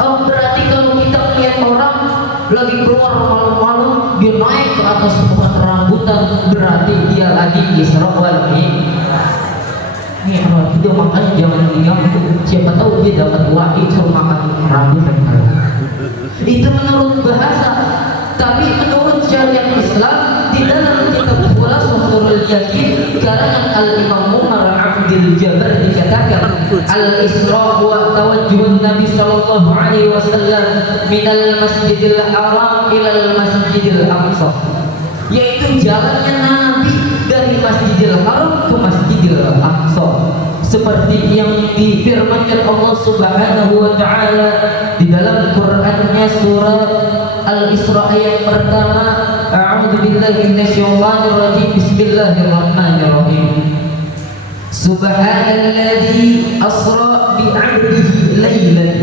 Oh, berarti kalau kita melihat orang lagi keluar malam-malam dia naik ke atas pohon rambutan berarti dia lagi Isra wal Mi'raj. Itu makanya jangan diganggu. Siapa tahu dia dapat wahyu suruh makan rambutan. Itu menurut bahasa. Tapi menurut syariat Islam di dalam kitab Khulasatul Yakin karangan Al-Imam Umar Abdul Jabbar dikatakan Al-Isra wa tawajjuhun Nabi sallallahu alaihi wasallam minal Masjidil Haram ilal Masjidil Aqsa, yaitu jalannya Nabi dari Masjidil Haram ke Masjidil Aqsa, seperti yang difirmankan Allah Subhanahu wa taala di dalam Qur'annya surah Al-Isra ayat pertama. A'udzu billahi minasyaitonir rajim. Bismillahirrahmanirrahim. Subhanalladzi asra bi 'abdihi lailan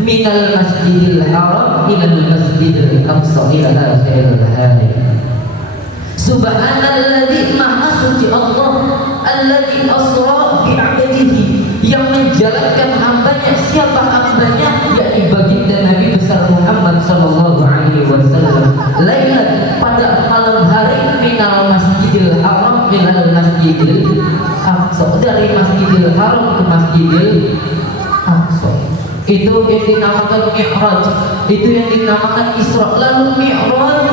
minal masjidil haram ilal masjidil aqsa ila akhiril hayat. Subhanalladzi maha suci Allah alladzi asra bi 'abdihi, yang menjalankan hambanya. Siapa hambanya? Yakni baginda Nabi besar Muhammad sallallahu alaihi wasallam. Lailan, pada malam hari, minal masjidil haram minal masjidil aqsa, dari masjidil haram ke masjidil aqsa. Itu yang dinamakan Mi'raj, itu yang dinamakan Isra. Lalu Mi'raj,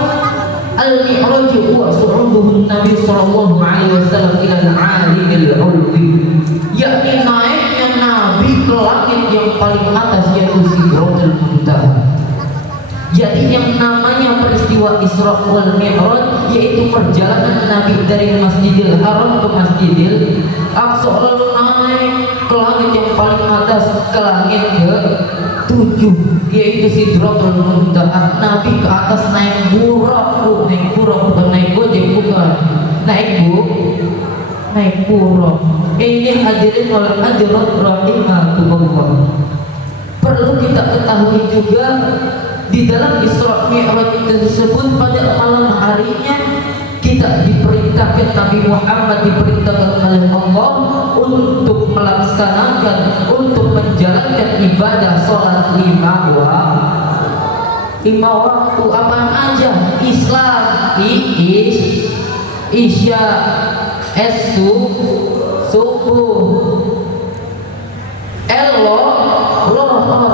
Al-Mi'raj huwa su'uduhun Nabi sallallahu alaihi wasallam ila al-alimil ulwi, yakni naiknya Nabi ke langit yang paling atas yaitu Sidratul Muntaha. Jadi yang namanya peristiwa Isra wal Mi'raj yaitu perjalanan Nabi dari Masjidil Haram ke Masjidil Aqsa, lalu naik ke langit yang paling atas, ke langit ke-7 yaitu Sidratul Muntaha. Nabi ke atas naik buraq, bukan naik gojek, bukan naik buraq. Ini hadirin wal hadirat rahimahumullah. Perlu kita ketahui juga di dalam Isra Mi'raj tersebut pada malam harinya kita diperintahkan, Nabi Muhammad diperintahkan oleh Allah untuk melaksanakan, untuk menjalankan ibadah sholat 5 waktu. Apa aja? Islam, Isya, subuh, lohor,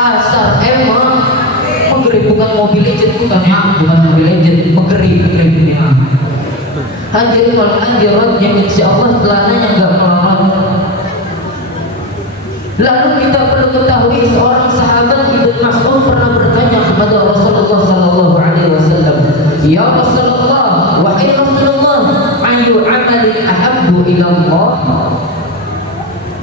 asar, maghrib. Bukan Mobile Legends, bukan Mobile Legends, maghrib ya. Hadirin wal hadirat yang insyaallah telananya enggak melawan. Lalu kita perlu ketahui seorang sahabat Ibnu Mas'ud pernah bertanya kepada Rasulullah sallallahu alaihi wasallam, "Ya Rasulullah, wahai Rasulullah, ayu amalin ahabbu ila Allah?"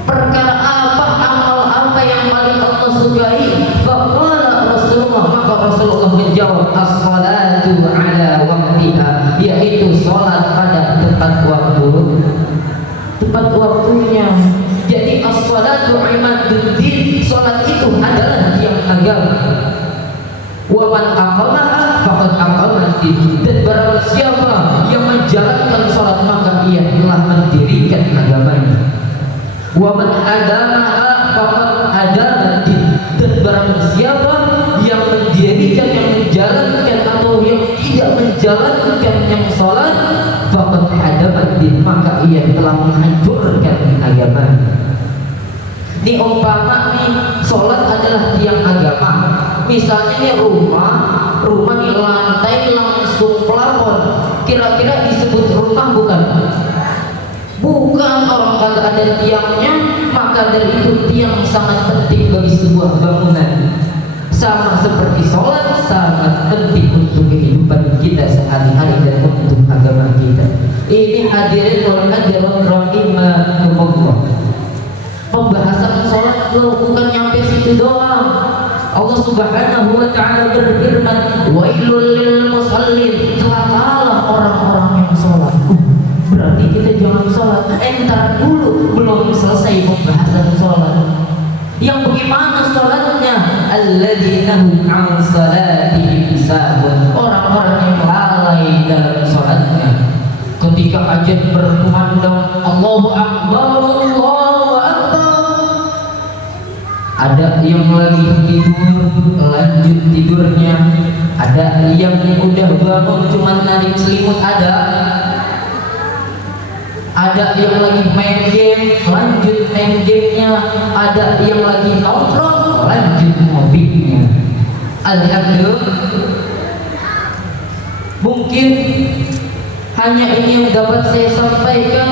Perkara apa, amal apa yang paling Allah sukai? Faqala Rasulullah, maka Rasulullah menjawab, as-salatu ala waqtiha, yaitu salat pada tepat waktunya. Jadi as-salatu imaduddin, salat itu adalah tiang agama. Wa man aqamaha faqad aqamaddin, dan barang siapa yang menjalankan salat maka ia telah mendirikan agamanya. Wa man adamaha faqad adamaddin, dan barang siapa yang mendirikan, yang menjalankan atau yang tidak menjalankan yang salat faqad adamaddin, maka ia telah menghancurkan agama. Ini umpama nih salat adalah tiang agama. Misalnya nih rumah nih lantai langsung plafon, kira-kira disebut rumah bukan? Bukan, orang kagak ada tiangnya, maka dari itu tiang sangat penting bagi sebuah bangunan. Sama seperti sholat sangat penting untuk kehidupan kita sehari-hari dan untuk agama kita. Ini hadirin wal hadirat rahimakumullah. Pembahasan sholat bukan nyampe situ doang. Allah Subhanahu wa ta'ala berfirman, wailul lil musallin, celakalah orang-orang yang sholat. Berarti kita jangan sholat. Entar dulu, belum selesai pembahasan sholat. Yang bagaimana sholatnya? Alladzina hum an salatihim sahun, orang-orang yang lalai dalam sholatnya. Ketika azan berkumandang Allahu Akbar, Allahu Akbar, ada yang lagi tidur lanjut tidurnya, ada yang udah bangun cuma narik selimut, ada yang lagi main game lanjut main gamenya, ada yang lagi nongkrong lanjut ngopinya. Alhamdulillah. Mungkin hanya ini yang dapat saya sampaikan.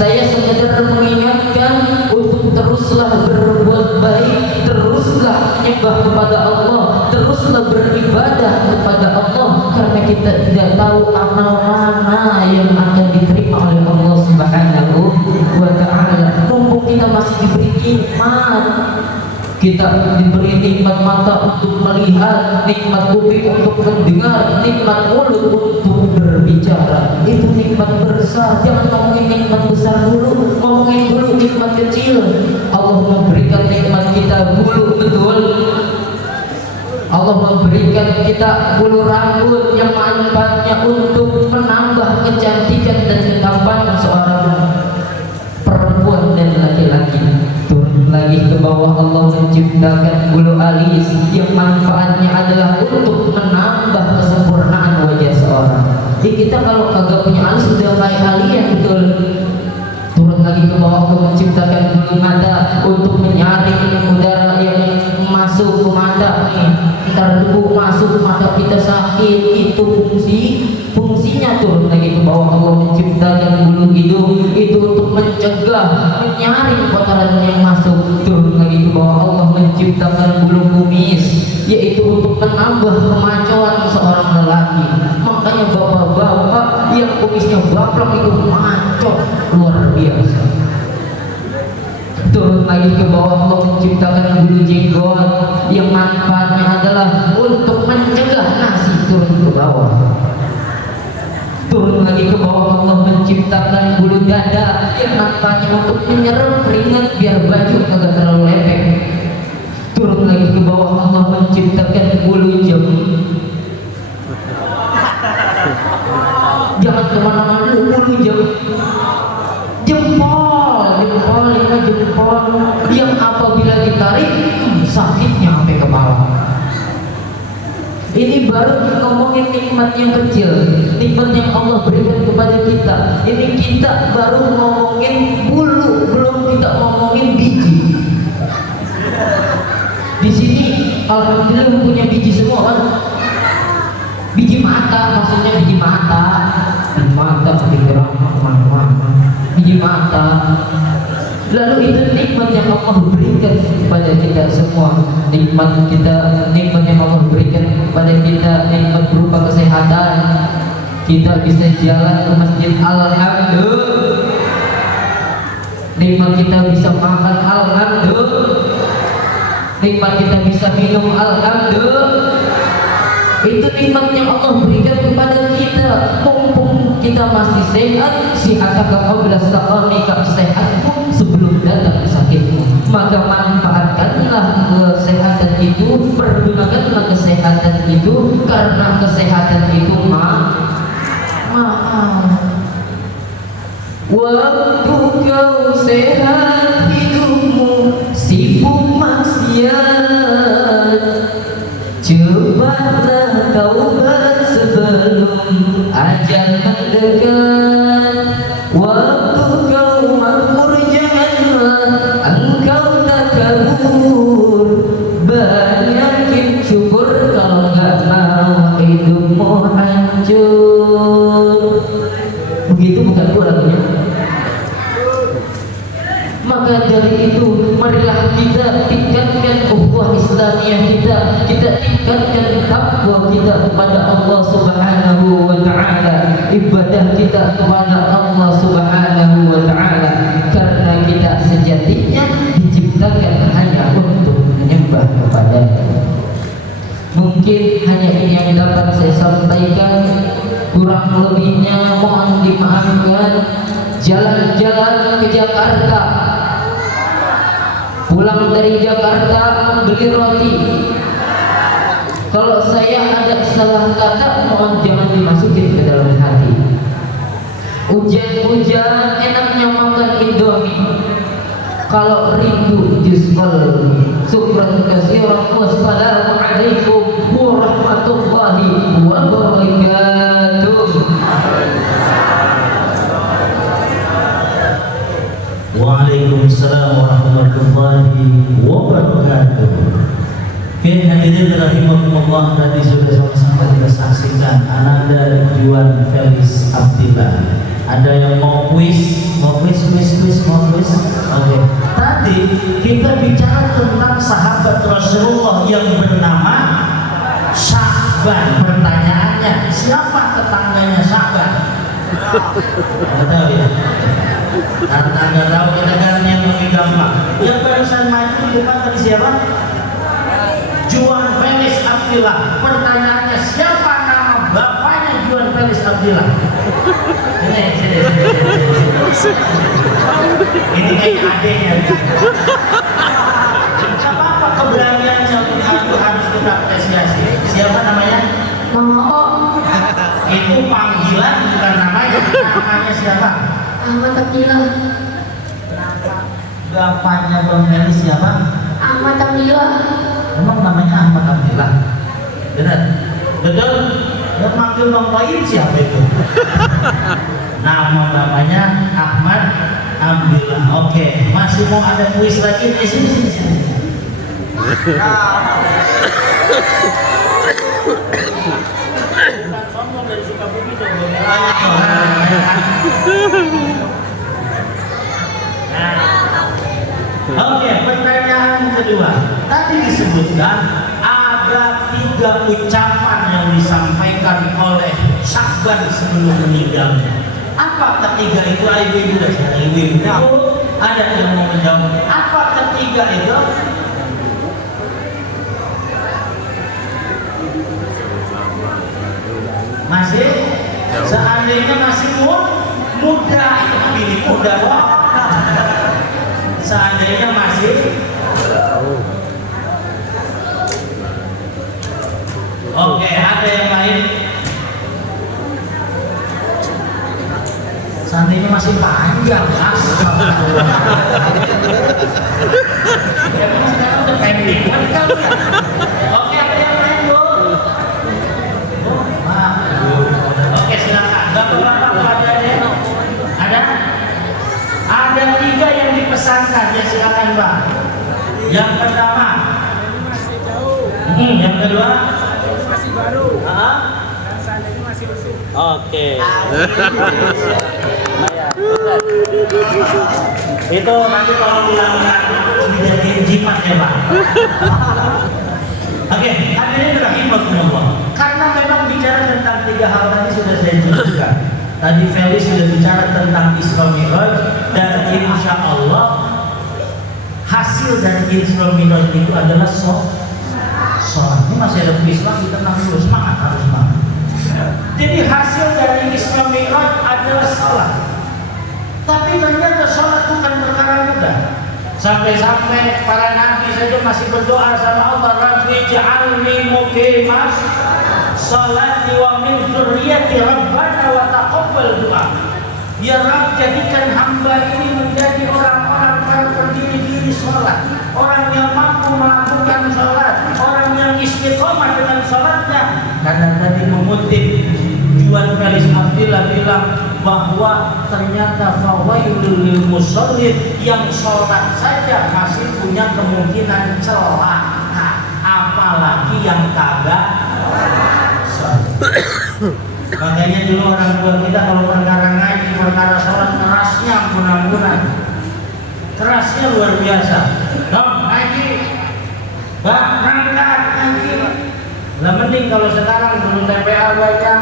Saya sekedar mengingatkan untuk teruslah berbuat baik, teruslah menyembah kepada Allah, teruslah beribadah kepada Allah, karena kita tidak tahu amal mana yang akan diterima oleh Allah Subhanahu wa ta'ala. Mumpung kita masih diberi nikmat, kita diberi nikmat mata untuk melihat, nikmat kuping untuk mendengar, nikmat mulut untuk berbicara. Itu nikmat besar. Jangan ngomongin nikmat besar dulu, ngomongin dulu nikmat kecil. Allah memberikan nikmat kita bulu, betul. Allah memberikan kita bulu rambut yang manfaatnya untuk menambah kecantikan dan ketampanan seorang perempuan dan laki-laki. Turun lagi ke bawah, Allah menciptakan bulu alis yang manfaatnya adalah untuk menambah kesempurnaan wajah seorang. Jadi kita kalau kagak punya alis sudah kayak alien, betul. Turun lagi ke bawah, Allah menciptakan bulu mata untuk menyaring udara yang masuk ke mata nih. Ntar debu masuk ke mata kita sakit, itu fungsinya. Turun lagi ke bawah, Allah menciptakan bulu hidung itu untuk mencegah, menyaring kotoran yang masuk. Turun lagi ke bawah, Allah menciptakan bulu kumis yaitu untuk menambah kemacoan seorang lelaki. Makanya bapak-bapak yang kumisnya baplak itu maco luar biasa. Turun lagi ke bawah, Allah menciptakan bulu jenggot yang manfaatnya adalah untuk mencegah nasi turun ke bawah. Turun lagi ke bawah, Allah menciptakan bulu dada yang manfaatnya untuk menyerap keringat biar baju kagak terlalu lepek. Turun lagi ke bawah, Allah menciptakan bulu jam. Jangan kemana-mana dulu, bulu jam. Jempol yang apabila ditarik sakitnya sampai kepala. Ini baru ngomongin nikmat yang kecil, nikmat yang Allah berikan kepada kita. Ini kita baru ngomongin bulu, belum kita ngomongin biji. Di sini alhamdulillah punya biji semua kan? Biji mata, maksudnya biji mata, pikiran, biji mata. Lalu itu nikmat yang Allah berikan kepada kita semua. Nikmat yang Allah berikan kepada kita, nikmat berupa kesehatan. Kita bisa jalan ke masjid, alhamdulillah. Nikmat kita bisa makan, alhamdulillah. Nikmat kita bisa minum, alhamdulillah. Itu nikmat yang Allah berikan kepada kita. Mumpung kita masih sehat, sihataka qabla saqamika, sehatmu sebelum datang sakitmu. Maka manfaatkanlah kesehatan itu, pergunakanlah kesehatan itu karena kesehatan itu mahal. Waktu kau sehat hidupmu sibuk maksiat, cepatlah taubat sebelum ajal mendekat. Waktu kau makmur janganlah engkau takabur, banyakin syukur kalau nggak mau hidupmu hancur. Begitu bukan gua lagunya. Maka dari itu marilah kita tingkatkan ukhuwah Islamiyah kita tingkatkan takwa kita kepada Allah Subhanahu wa taala, ibadah kita kepada Allah Subhanahu wa taala, karena kita sejatinya diciptakan hanya untuk menyembah kepada-Nya. Mungkin hanya ini yang dapat saya sampaikan, kurang lebihnya mohon dimaafkan. Jalan-jalan ke Jakarta, pulang dari Jakarta beli roti. Kalau saya ada salah kata mohon jangan dimasukin ke dalam hati. Hujan-hujan enaknya makan Indomie. Kalau rindu jusbal. Syukran katsiran. Wassalamualaikum warahmatullahi wabarakatuh. Waalaikumsalam warahmatullahi wabarakatuh. Oke, hadirin rahimakumullah, tadi sudah sama-sama kita saksikan Ananda Juan Felix Abdillah. Ada yang mau kuis? Oke. Tadi kita bicara tentang sahabat Rasulullah yang bernama Sya'ban. Pertanyaannya, siapa tetangganya Sya'ban? Nggak tahu ya? Karena nggak tahu, kita kan yang lebih gampang. Yang barusan maju di depan tadi siapa? Juan Felix Abdillah. Pertanyaannya, siapa nama bapaknya Juan Felix Abdillah? Sini. Ini kayak adeknya. Gak apa-apa, keberaniannya harus kita apresiasi. Siapa namanya? Mama, Itu panggilan bukan namanya. Namanya siapa? Ahmad Abdillah. Bapaknya Bang Felix siapa? Ahmad Abdillah. Emang namanya Ahmad Abdillah? Benar? Betul? Yang manggil Bang Baim siapa itu? Nama bapaknya Ahmad Abdillah. Oke, masih mau ada kuis lagi? Sini. Bukan sombong dari Sukabumi tuh, banyak Oke, pertanyaan kedua. Tadi disebutkan ada 3 ucapan yang disampaikan oleh Sya'ban sebelum meninggalnya. Apa ketiga itu? Ibu-ibu dan ibu-ibu ada yang mau menjawab? Apa ketiga itu? Masih? Seandainya masih muda, itu pilih muda kok. Seandainya masih oke, ada yang lain? Seandainya masih panjang, Mas. Emang sekarang udah pending kan kamu ya? Oke, ada yang lain, Bu? Oke, silakan. Bapak-bapak ada? Ada 3 yang dipesankan, ya silakan Pak. Yang pertama, yang kedua, masih baru. Dan seandainya masih usuh. Oke. Itu nanti kalau bilang dijadiin jimat ya Pak. Oke, hadirin rahimakumullah. Karena memang bicara tentang 3 hal tadi sudah saya jelaskan. Tadi Felix sudah bicara tentang Isra Mi'raj, dan insya Allah hasil dari Isra Mi'raj itu adalah sholat. Ini masih ada kuis lagi, tenang dulu, harus semangat. Jadi hasil dari Isra Mi'raj adalah sholat. Tapi ternyata sholat bukan perkara mudah. Sampai-sampai para nabi saja masih berdoa sama Allah, Rabbi ja'alni muqimas salati wa min dzurriyyati rabbana wa taqabbal du'a. Ya Rabb, jadikan hamba ini menjadi orang-orang yang berdiri-diri sholat, orang yang mampu melakukan sholat, orang yang istiqomah dengan sholatnya. Karena tadi mengutip Juan Felis Abdillah bilang bahwa ternyata fawailul lil musallin, yang sholat saja masih punya kemungkinan celaka, apalagi yang kagak sholat. Makanya dulu orang tua kita kalau perkara ngaji, perkara sholat, kerasnya ampun-ampunan, kerasnya luar biasa. Dong ngaji, bang berangkat ngaji. Lah mending kalau sekarang belum TPA banyak,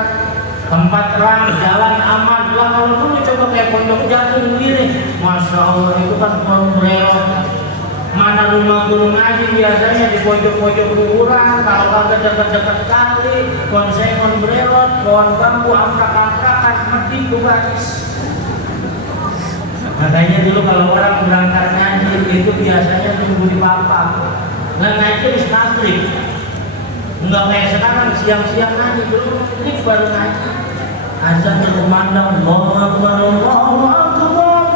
tempat terang, jalan aman. Lah kalau dulu coba kayak Pondok Jagung begini, masya Allah itu kan kombrel. Mana rumah guru ngaji biasanya di pojok-pojok kuburan, kalau kagak dekat-dekat kali, konsengon berelot, pohon bambu amprak-amprakan, mati baris. Makanya dulu kalau orang berangkat ngaji itu biasanya tunggu di papan. Nah ngaji di maghrib. Enggak kayak sekarang siang-siang ngaji, dulu ini baru ngaji. Azan berkumandang, Allahu Akbar, Allahu Akbar.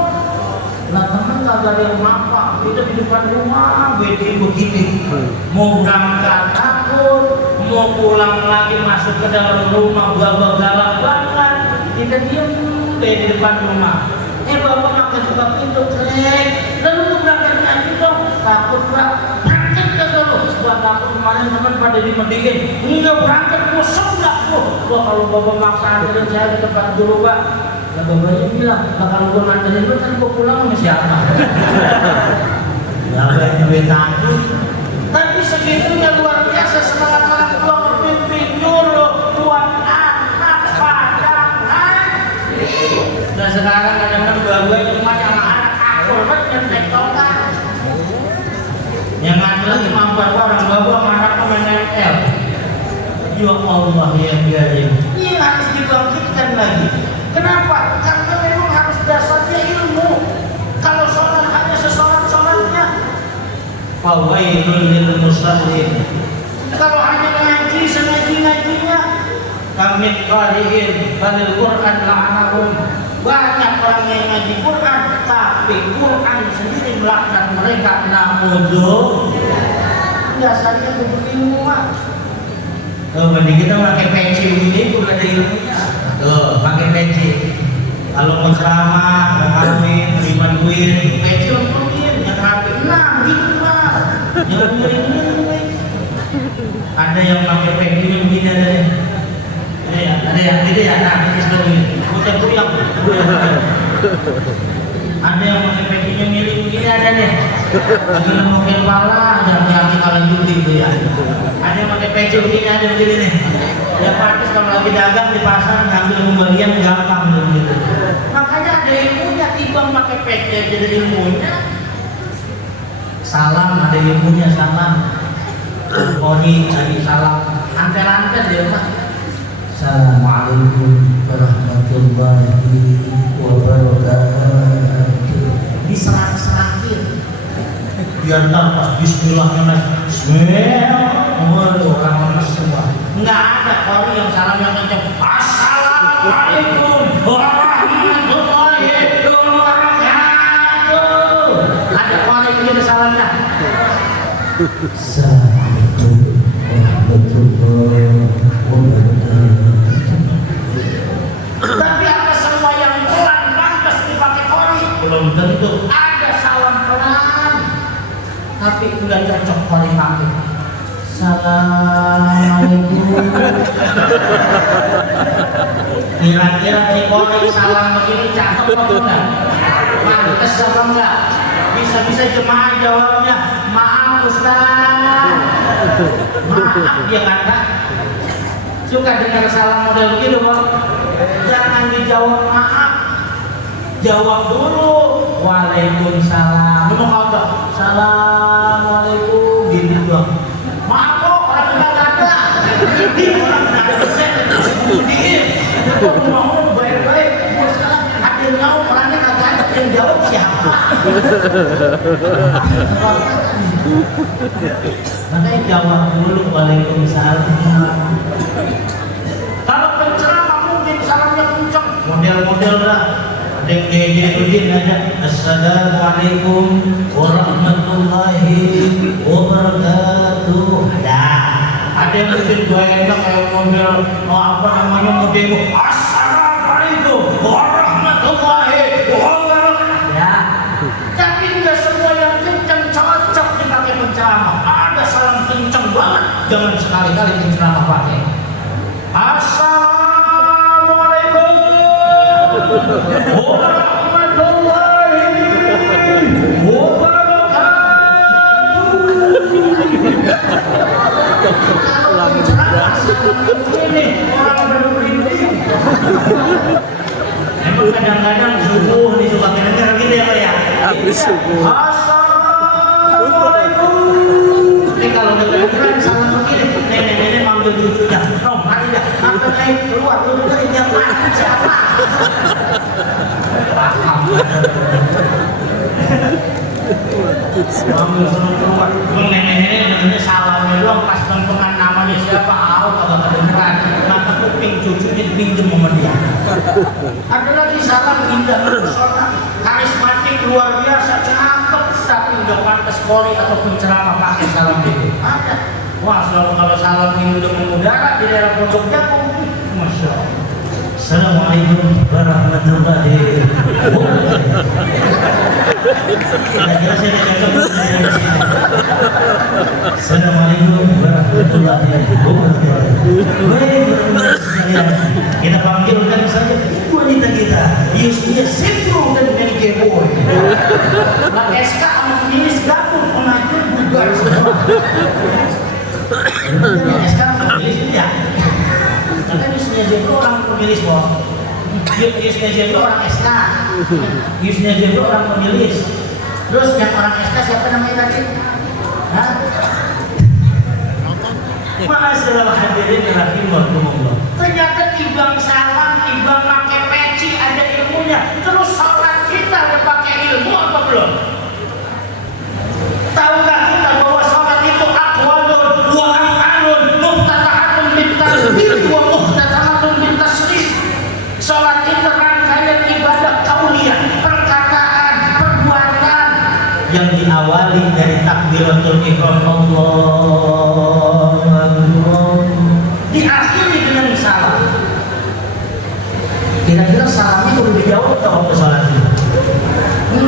Lah teman kagak ada yang mapak, itu di depan rumah begini begini. Mau berangkat takut, mau pulang lagi masuk ke dalam rumah galak banget. Kita diam di depan rumah. Bapak makan buka pintu, krek. Lalu tuh berangkat ngaji dong, takut Pak. Berangkat ke dulu. Gua takut kemarin teman pada dimendingin. Enggak berangkat, gua sebelah gua. Kalau bapak maksa anterin saya di tempat dulu Pak. Nah bapaknya bilang, kalau gue nganterin lu kan gue pulang sama siapa? Bapaknya gue takut. Tapi segitunya luar biasa semangat orang tua membimbing nyuruh buat anak pada ngaji. Nah sekarang kadang-kadang gue cuma yang anak akur banget naik tongkat. Yang ngaji lagi mampar orang bawa sama anaknya main ML. Ya Allah ya biarin. Ini harus dibangkitkan lagi. Kenapa? Karena memang harus dasarnya ilmu. Kalau sholat hanya sesolat-sholatnya, fawailul lil musallin. Kalau hanya ngaji sengaji-ngajinya, kamit qari'in balil Quran la'anahum. Banyak orang yang ngaji Quran, tapi Quran sendiri melaknat mereka. Namuduh, dasarnya berilmu mah. Mending kita pakai peci begini pun ada ilmunya. Tuh, pakai peci. Kalau mau ceramah, mau kawin, terima duit, peci untukin, yang rapi. Nah, begitu Pak. Jangan miring-miring. Ada yang pakai pecinya begini ada deh. Ada yang gitu ya. Nah, ini seperti ini. Bocah kuriang. Ada yang pakai pecinya miring begini ada deh. Lagi nemokin kepala, jangan hati kalau judi itu ya. Ada yang pakai peci begini, ada begini nih. Ya praktis kalau lagi dagang di pasar ngambil pembelian gampang gitu. Makanya ada ilmunya, timbang pakai peci aja ada ilmunya. Salam ada ilmunya, salam. Kori tadi salam, antel-antel dia Pak. Assalamualaikum warahmatullahi wabarakatuh. Diserang-serangin. Biar ntar pas bismillahnya naik. Bismillah. Waduh, orang lemes semua. Enggak ada kori yang salamnya kenceng. Assalamualaikum warahmatullahi wabarakatuh. Ada kori yang salamnya. Assalamualaikum warahmatullahi wabarakatuh. Tapi apa semua yang pelan pantas dipakai kori? Belum tentu. Ada salam pelan, tapi udah cocok kori pakai. Assalamualaikum. Kira-kira nih kori salam begini cakep apa enggak? Pantes apa enggak? Bisa-bisa jemaah jawabnya maaf Ustaz. Maaf dia kata. Suka dengar salam model begitu Pak. Jangan dijawab maaf. Jawab dulu Waalaikumsalam. Lu mau kata Assalamualaikum gitu dong. Maaf kok orang enggak ada. Orang enggak ada persen diin. Kok mau baik-baik. Ada yang mau orangnya kagak ada yang jawab siapa? Makanya jawab dulu waalaikumsalam. Kalau penceramah mungkin salamnya kencang, model-model lah. Ada yang dia ada assalamualaikum warahmatullahi wabarakatuh. Ada yang mungkin gue enak kayak model model assalamualaikum warahmatullahi wabarakatuh. Ya, tapi nggak semua yang kencang cocok dipakai penceramah. Ada salam kencang banget, jangan sekali-kali penceramah pakai assalamualaikum warahmatullahi wabarakatuh. Kalau penceramah ini orang bermerinding. Emang kadang-kadang subuh nih suka denger gitu ya Pak ya. Assalamualaikum. Ini kalau udah kedengeran salam begini, nenek-nenek manggil cucunya. Nom, mari dah, makan naik keluar, lu dengerin yang mana siapa? Paham. Manggil suruh keluar. Nenek-nenek dengernya salamnya doang, pas pengen namanya siapa? Kalau kedengeran, maka kuping cucunya dipinjem sama dia. Ada lagi salam indah, karismatik luar biasa, cakep, tapi udah pantas poli atau penceramah pakai salam itu. Ada. Wah, kalau salam ini udah mengudara di daerah Pondok Jagung, masya Allah. Assalamualaikum warahmatullahi wabarakatuh. Kira-kira saya cocok dari sini. Assalamualaikum warahmatullahi wabarakatuh. Baik, kita panggilkan saja wanita kita, Yusnia Sipro dan Mary Boy. Lah SK sama pemilis gabung, pengajuan bubar semua. SK sama pemilis ya. Karena Yusnia Sipro orang pemilis boh. Yusnia Sipro orang SK. Yusnia Sipro orang pemilis. Terus yang orang SK siapa namanya tadi? Hah? Ma'asyiral hadirin rahimakumullah. Ternyata timbang salam, timbang pakai peci ada ilmunya. Terus sholat kita udah pakai ilmu apa belum? Tahukah kita bahwa sholat itu aqwalun wa af'alun muftatahatun bitasbih wa muftatahatun bitasrif. Sholat itu rangkaian ibadah kauliyah, perkataan, perbuatan yang diawali dari takbiratul ihram Allah, diakhiri dengan salam. Kira-kira salamnya perlu dijawab atau apa salamnya?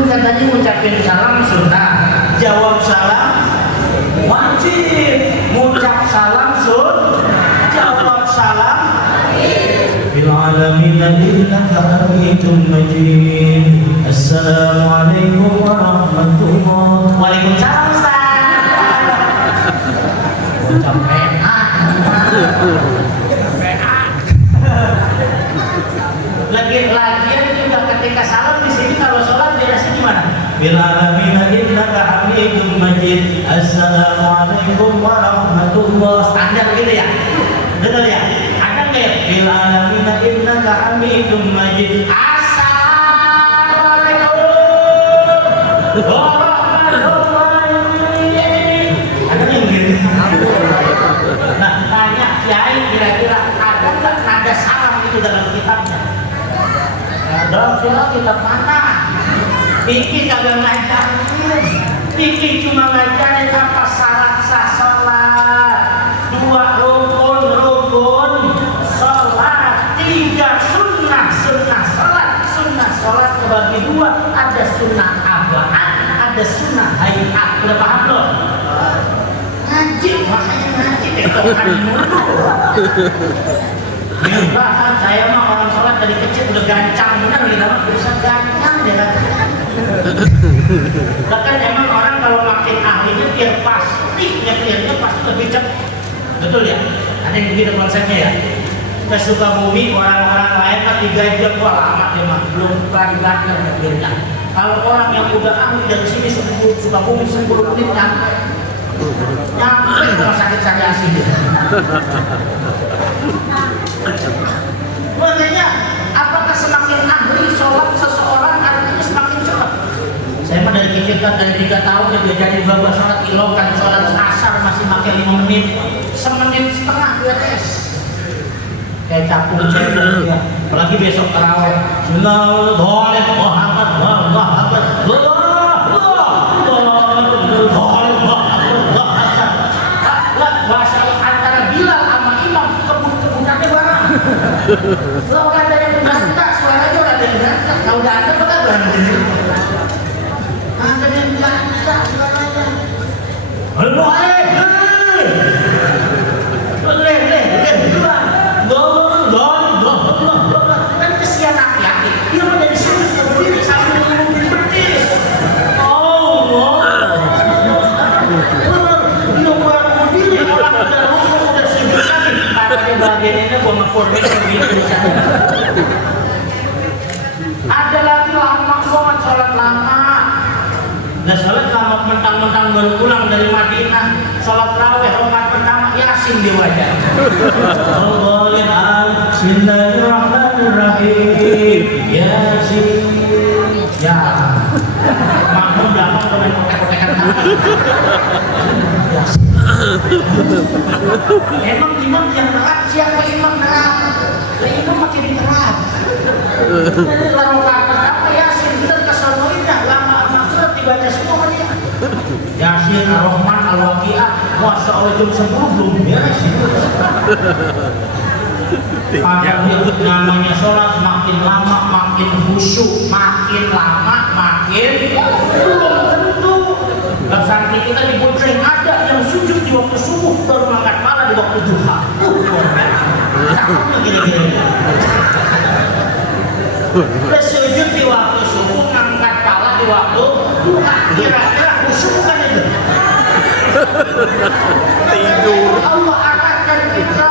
Katanya ngucapin salam sunnah, jawab salam wajib. Ngucap salam jawab salam bil alamin innaka hamidum majid. Assalamualaikum warahmatullahi wabarakatuh. Waalaikumsalam Ustaz. Ngucap lagi-lagian juga ketika salam di sini kalau sholat biasanya gimana? Bil alamin innaka hamidum majid. Assalamualaikum warahmatullahi. Standar gitu ya? Betul ya? Ada nggak ya? Bil alamin innaka hamidum majid. Assalamualaikum warahmatullahi. Ada yang gitu? Nah, tanya Kiai kira-kira ada nggak nada salam itu dalam kitabnya? Dalam kitab mana? Iki kagak ngajarin. Iki cuma ngajarin apa syarat sah sholat, 2 rukun sholat, 3 sunnah sholat. Sunnah sholat kebagi 2, ada sunnah abaan, ada sunnah hayat. Udah paham belum? Ngaji, makanya ngaji tektokan mulu. Bahkan saya mah orang sholat dari kecil udah gancang, benar kita mah bisa gancang dia katakan. Bahkan emang orang kalau makin ahli nyetir pasti nyetirnya pasti lebih cepat, betul ya? Ada yang begitu konsepnya ya. Ke Sukabumi orang-orang lain kan 3 jam, wah lama dia mah belum lari bakar nyetirnya. Kalau orang yang udah ahli dari sini Sukabumi 10 menit nyampe rumah sakit Saryasi. Makanya apakah semakin ahli sholat seseorang artinya semakin cepat? Saya mah dari kecil kan dari 3 tahun ya jadi bawa sholat ilokan, sholat asar masih pakai 5 menit, semenit setengah beres. Kayak capung cendol ya. Apalagi besok tarawih. Antara Bilal sama imam kebun-kebunannya bareng. Kalau ada yang berantak, suaranya ada yang berantak. Kalau udah ada maka bareng sendiri. Ada yang berantak suaranya. Halo, kan kesian laki-laki. Dia mau dari sini berdiri sambil ngomongin betis. Oh, dia buat berdiri orang udah ngomong udah sibuk lagi. Makanya bagian ini gua ngeformin begitu. Ada lagi lama banget sholat lama. Nah sholat lama mentang-mentang baru pulang dari Madinah, sholat raweh rakaat pertama Yasin di wajah. Bismillahirrahmanirrahim. Yasin. Ya. Makmum belakang komen kotek-kotekan tangan. Yasin. Emang imam yang telat, siapa imam telat? Lah imam makin telat. Jadi rakaat pertama Yasin kita kesonoin dah lama makhluk dibaca semua dia. Yasin, Ar-Rahman, Al-Waqiah, Masya Allah jam 10 belum beres itu. Padahal namanya sholat makin lama makin khusyuk, makin lama makin belum tentu. Dan sampai kita di Bonceng ada yang sujud di waktu subuh baru angkat kepala di waktu duha. Sama gini-gini. Bersujud di waktu subuh, angkat kepala di waktu duha. Kira-kira khusyuk kan itu? Tidur. Allah arahkan kita.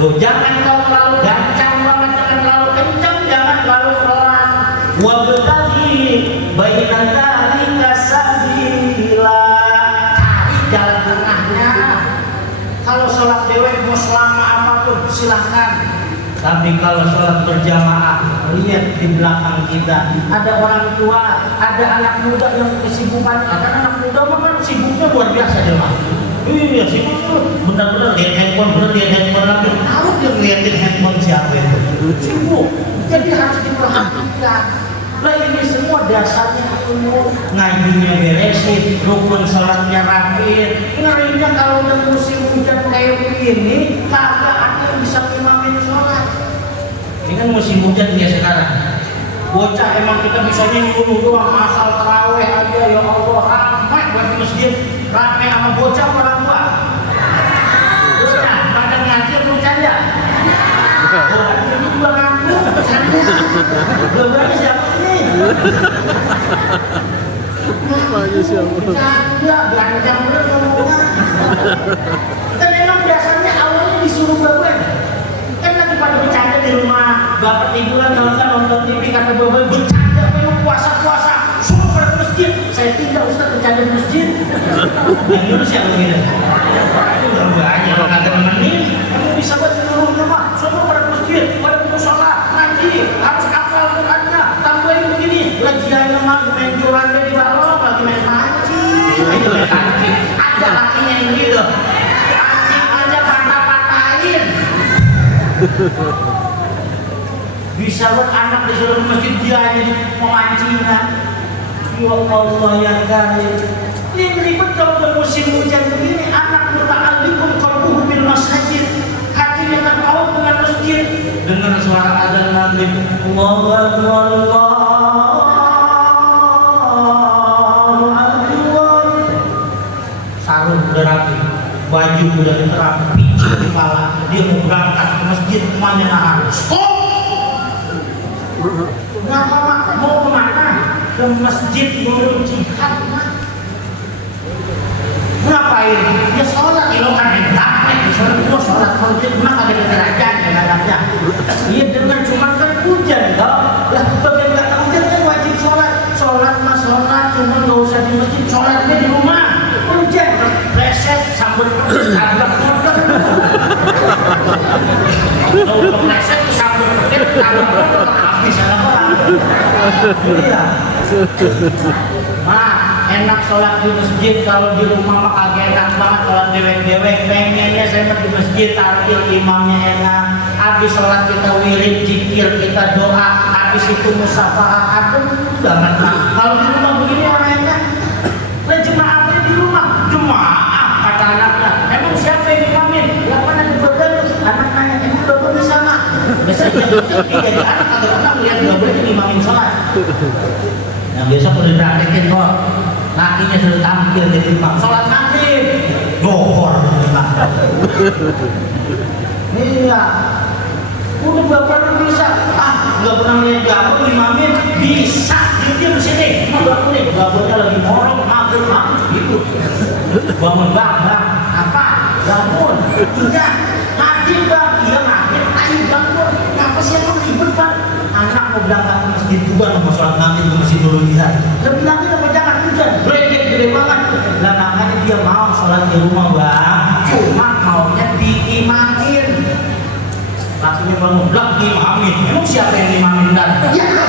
Tuh, jangan kau terlalu gancang banget, jangan terlalu kencang, jangan terlalu pelan. Wabtaghi bainan dzalika sabila. Cari jalan tengahnya. Kalau sholat dewek mau selama apapun silahkan. Tapi kalau sholat berjamaah, lihat di belakang kita ada orang tua, ada anak muda yang kesibukannya. Karena anak muda mah kan sibuknya luar biasa jemaah. Iya sibuk tuh, benar-benar lihat handphone, lagi. Tahu dia ngeliatin handphone siapa itu? Sibuk. Jadi harus diperhatikan. Nah ini semua dasarnya ilmu. Ngajinya beresin, rukun sholatnya rapin. Ngerinya kalau udah musim hujan kayak begini, kagak ada yang bisa imamin sholat. Ini kan musim hujan dia sekarang. Bocah emang kita bisanya nyuruh doang, asal taraweh aja ya Allah ramai buat masjid. Ramai sama bocah orang tua. Bocah pada ngaji belum canda. Oh, ini juga ngaku canda. Belum siapa nih? Canda, ganteng bener ngomongnya. Kan emang biasanya awalnya disuruh bapak. Kan lagi pada bercanda di rumah. Bapak tiduran nonton TV kata bapak bercanda memang puasa. Suruh pada masjid. Saya tidak Ustaz bercanda di masjid. Yang dulu siapa gitu? Itu udah banyak nggak temenin. Kamu bisa buat seluruh rumah. Suruh pada masjid, pada sholat, ngaji, harus hafal Qurannya. Tambahin begini, lagiannya mah main jualan di bawah, lagi main mancing. Ada lakinya yang gitu. Mancing aja patah-patahin. Bisa buat anak disuruh masjid dia aja pemancingan. Ya Allah ya karim. Ini ribet kalau bermusim hujan begini. Anak muta'alliqun qalbuhu bil masjid. Hatinya terpaut dengan masjid. Dengar suara azan maghrib. Allahu akbar, Allahu akbar. Sarung udah rapi, baju udah diterap, picit di kepala. Dia mau berangkat ke masjid, emaknya nahan. Stop! Ngapa mak? Mau kemana? Ke masjid nurul jihad mak. Ngapain? Ya sholat, ya lo kan hendak. Sholat maghrib mak ada derajat kadang-kadang. Iya dengan cuma kan hujan toh. Lah bagian kata hujan kan wajib sholat. Sholat mah sholat, cuma nggak usah di masjid. Sholatnya di rumah. Hujan, reset sambut tabrak motor. Kalau reset sambut motor habis anak orang. Iya. Mak, enak sholat di masjid, kalau di rumah mah kagak enak banget sholat dewek-dewek. Pengennya saya mah di masjid, tartil imamnya enak. Habis sholat kita wirid, zikir, kita doa. Habis itu musafaah, aduh banget mak. Kalau di rumah begini orang enak. Lah jemaah apa di rumah? Jemaah kata anaknya. Emang siapa yang imamin? Lah mana di badan? Anak nanya, emang bapak bisa mak? Biasanya jadi anak kagak pernah melihat bapak itu imamin sholat. Yang biasa perlu dipraktekin kok. Lakinya sudah tampil jadi imam sholat maghrib, dohor imam. Iya, udah bapak bisa. Nggak pernah lihat bapak imamin bisa. Dia di sini, bapak nih, bapaknya lagi morong maghrib gitu. Bangun bang, apa? Bangun, tidak. Maghrib bang, iya maghrib. Ayo bangun. Ngapa sih yang ribet bang? Anak mau berangkat ke masjid juga mau sholat maghrib ke masjid dulu lihat. Lebih lagi apa jangan hujan, bledek gede banget. Lah makanya dia mau sholat di rumah bang, cuma maunya diimamin. Lakinya bangun, lah diimamin. Emang siapa yang diimamin dan? Ya lah,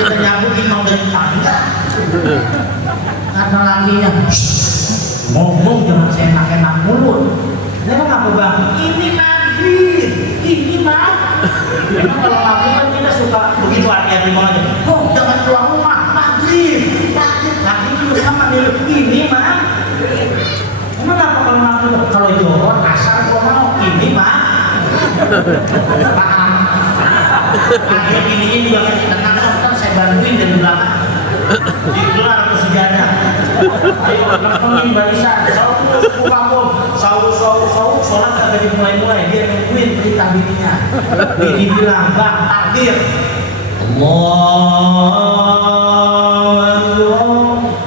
kita nyambut imam dari tangga. Kata lakinya, ngomong jangan seenak-enak mulut. Emang apa bang? Ini maghrib, ini mah. Memang kalau maghrib kan kita suka begitu hati-hati banget. Oh, jangan keluar rumah, maghrib. Maghrib itu sama nih, ini mah. Emang apa kalau maghrib? Kalau johor, asar gua mau, ini mah. Paham? Akhir ininya juga kan di tengah, kan saya bantuin dari belakang. Digelar ke sejadah. Ayo, nongkrongin barisan. Saur, sholat kagak dimulai-mulai. Dia nungguin perintah bininya. Bini bilang, bang, takbir. Allahu Akbar.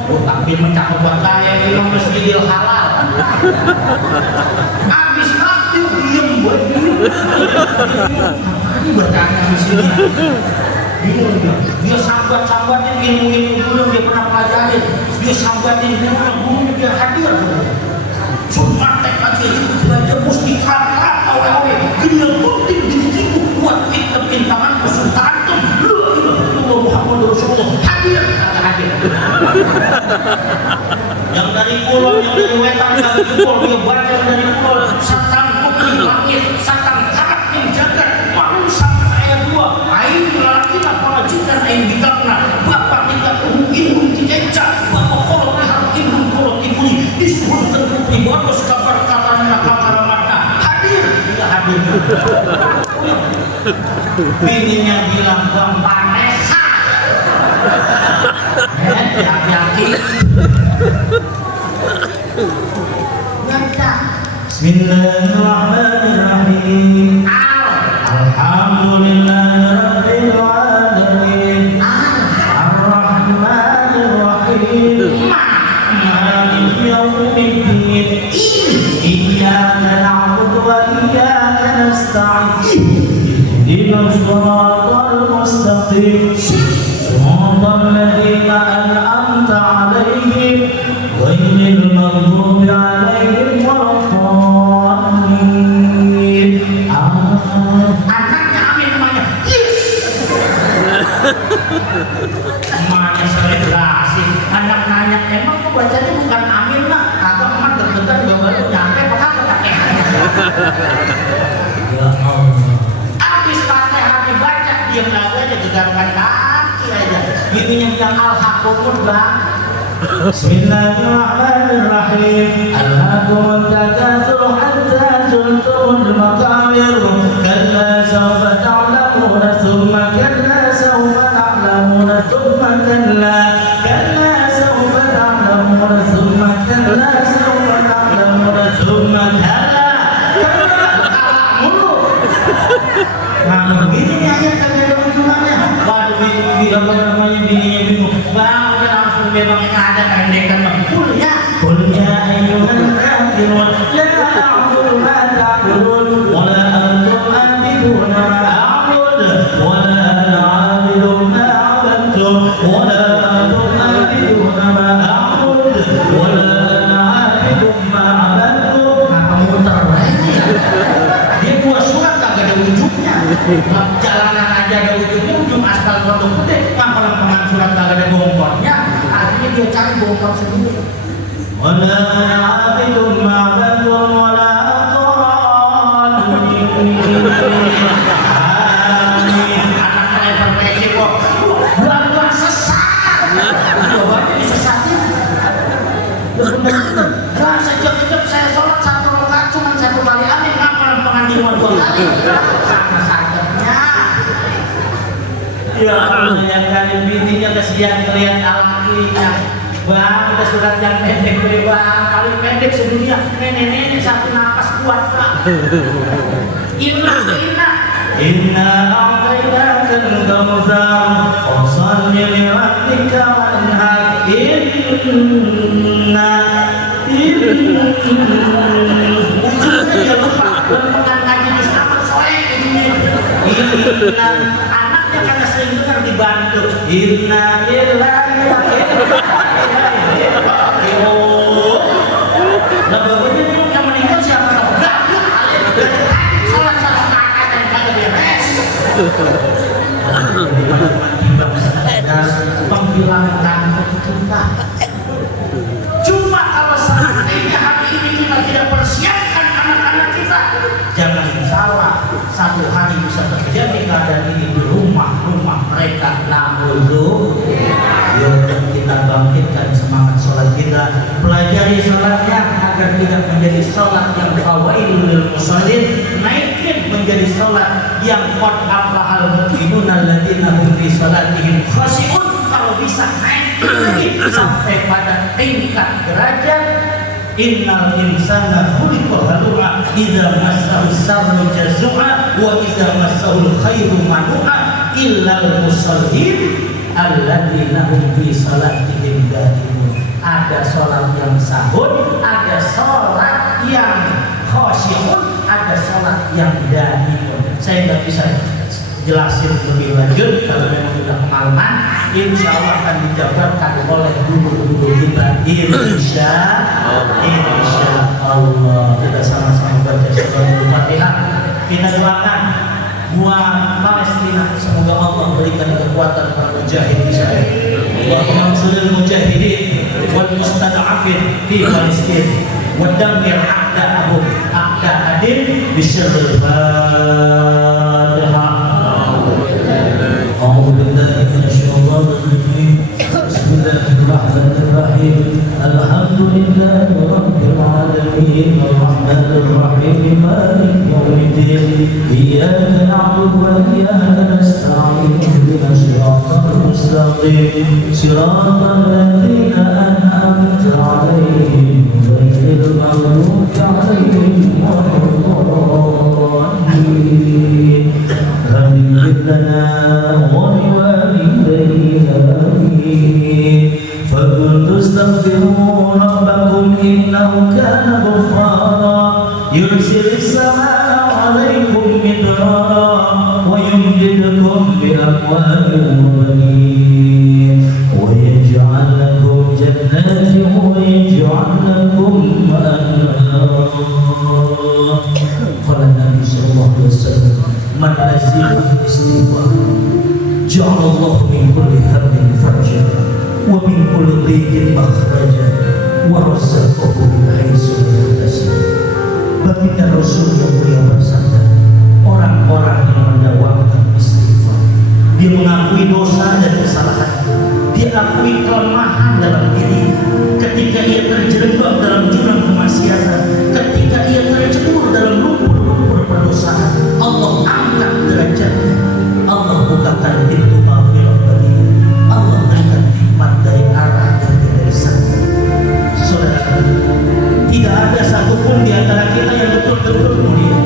Oh, takbir mencakap buat saya. Imam Masjidil Halal. Habis takbir, diem buat diem. Ini bertanya di sini. Bingung dia sambat-sambatnya ilmu-ilmu dulu dia pernah pelajarin. Dia sambatin gurunya biar hadir. Cuma tek aja itu belajar mesti harap awe-awe. Gila penting diriku buat kita pintangan kesultanan tuh. Lu Muhammad Rasulullah hadir kagak hadir. Yang dari pulau, yang dari wetan kagak jempol dia baca dari pulau. Satan bukti langit, satan karat yang jaga. Malu sampai ayat 2. Ain lalakilah pelajukan ain dikarna. Bapak tidak ilmu diceca. Bapak kolok harap ilmu kolok ibuni. Disebut terbukti bodos kabar katanya kakaramatna. Hadir, tidak hadir. Bininya bilang bang Vanessa. Hati-hati. Bismillahirrahmanirrahim. Alhamdulillahirabbil alamin. Ar-Rahmanir-Rahim. Maliki yaumiddin. Iyyaka na'budu wa iyyaka nasta'in. Ihdinas siratal mustaqim. Siratal ladzina an'amta 'alaihim ghairil maghdubi 'alaihim waladdallin. Anaknya amin namanya. Emaknya selebrasi. Anak nanya, emang kok bacanya bukan amin lah? Kagak emak deg-degan juga baru nyampe kagak pakeannya. Ya Allah. Habis Fatihah dibaca, diam lagi aja gegangkan kaki aja. Gininya bilang al-hakumur bang. Bismillahirrahmanirrahim. Alhaakumut takatsur hatta zurtumul maqabir. Kalla sawfa ta'lamuna thumma kalla sawfa ta'lamuna thumma kalla. Kalla sawfa ta'lamuna thumma kalla sawfa ta'lamuna thumma kalla. Kalla mulu. Nah begini nih ayat kagak ada ujungannya. Waduh apa namanya bininya bingung. Bang udah langsung memang ada pendekan bang. Qul ya ayyuhan kafirun la a'budu ma ta'budun wa la antum 'abiduna ma a'budu wa la ana 'abidun ma 'abadtum wa la antum 'abiduna ma a'budu wa la ana 'abidun ma 'abadtum. Apa muter aja? Dia buat surat kagak ada ujungnya. Jalan asal produk gede, ngapalan pengen surat kagak ada bongkornya, akhirnya dia cari bongkor sendiri. Wala abidum ma'badum wala Gak sejak-sejak saya sholat 1 rakaat cuma 1 kali amin, ngapain pengandiman 2 kali? Sama sakitnya. Ya Allah, yang kali bininya kesian ngeliat alakinya. Bang, udah surat yang pendek beri bang, paling pendek sedunia. Nenek-nenek 1 napas kuat pak. Inna a'tainakal kautsar fashalli li rabbika wanhar. Inna anaknya karena sering dengar dibantu. Inna lillahi wa inna ilaihi raji'un. Nah bapaknya yang meninggal siapa? Enggak, salah kakak yang kagak beres. Menghilangkan kita. Cuma kalau seandainya hari ini kita tidak persiapkan anak-anak kita, jangan salah, satu hari bisa terjadi keadaan ini di rumah-rumah mereka. Namun yuk kita bangkitkan semangat sholat kita, pelajari sholatnya agar tidak menjadi sholat yang fawailul lil musallin, naikin menjadi sholat yang qad aflahal mu'minuna alladzina hum fi sholatihim khashi'un. Kalau bisa naik lagi sampai pada tingkat derajat innal insana khuliqa halu'a idza massahu syarru jazua wa idza massahu khairu manu'a illal musallin alladzina hum fi salatihim daimun. Ada sholat yang sahur, ada sholat yang khasyi'un, ada sholat yang daimun. Saya nggak bisa jelasin lebih lanjut, kalau memang sudah pengalaman insya Allah akan dijabarkan oleh guru-guru kita insya Allah. Kita sama-sama baca surah Al-Fatihah, kita doakan buat Palestina, semoga Allah berikan kekuatan para mujahid di sana. Allahumma ansuril mujahidin wal mustada'afin fi Palestina wa dammir a'da'ahum a'da'adin bisyarril Fatihah. أعوذ بالله من الشيطان الرجيم بسم الله الرحمن الرحيم الحمد لله رب العالمين الرحمن الرحيم مالك يوم الدين إياك نعبد وإياك نستعين اهدنا الصراط المستقيم صراط الذين أنعمت عليهم غير المغضوب عليهم ولا الضالين. اغفر لنا ولوالدينا فكنتم تستغفروا ربكم إنه كان غفارا يرسل السماء عليكم مدرارا ويمددكم بأموال وبنين ويجعل لكم جنات ويجعل لكم أنهارا. قال النبي صلى الله عليه وسلم من لزم الاستغفار جعل الله من كل هم فرجا ومن كل ضيق مخرجا ورزقه من حيث لا يحتسب. Baginda Rasul yang mulia bersabda, orang-orang yang mendawamkan istighfar, dia mengakui dosa dan kesalahan, dia akui kelemahan dalam diri. Ketika ia terjerembab dalam jurang kemaksiatan, ketika ia tercebur dalam lumpur-lumpur perdosaan, Allah angkat derajatnya, Allah bukakan pintu maghfirah baginya, Allah berikan nikmat dari arah dan dari sana. Saudara, tidak ada satupun di antara kita yang betul-betul mulia.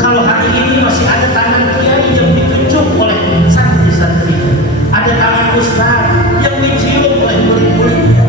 Kalau hari ini masih ada tangan kiai yang dikecup oleh santri-santrinya, ada tangan ustaz yang dicium oleh murid-muridnya,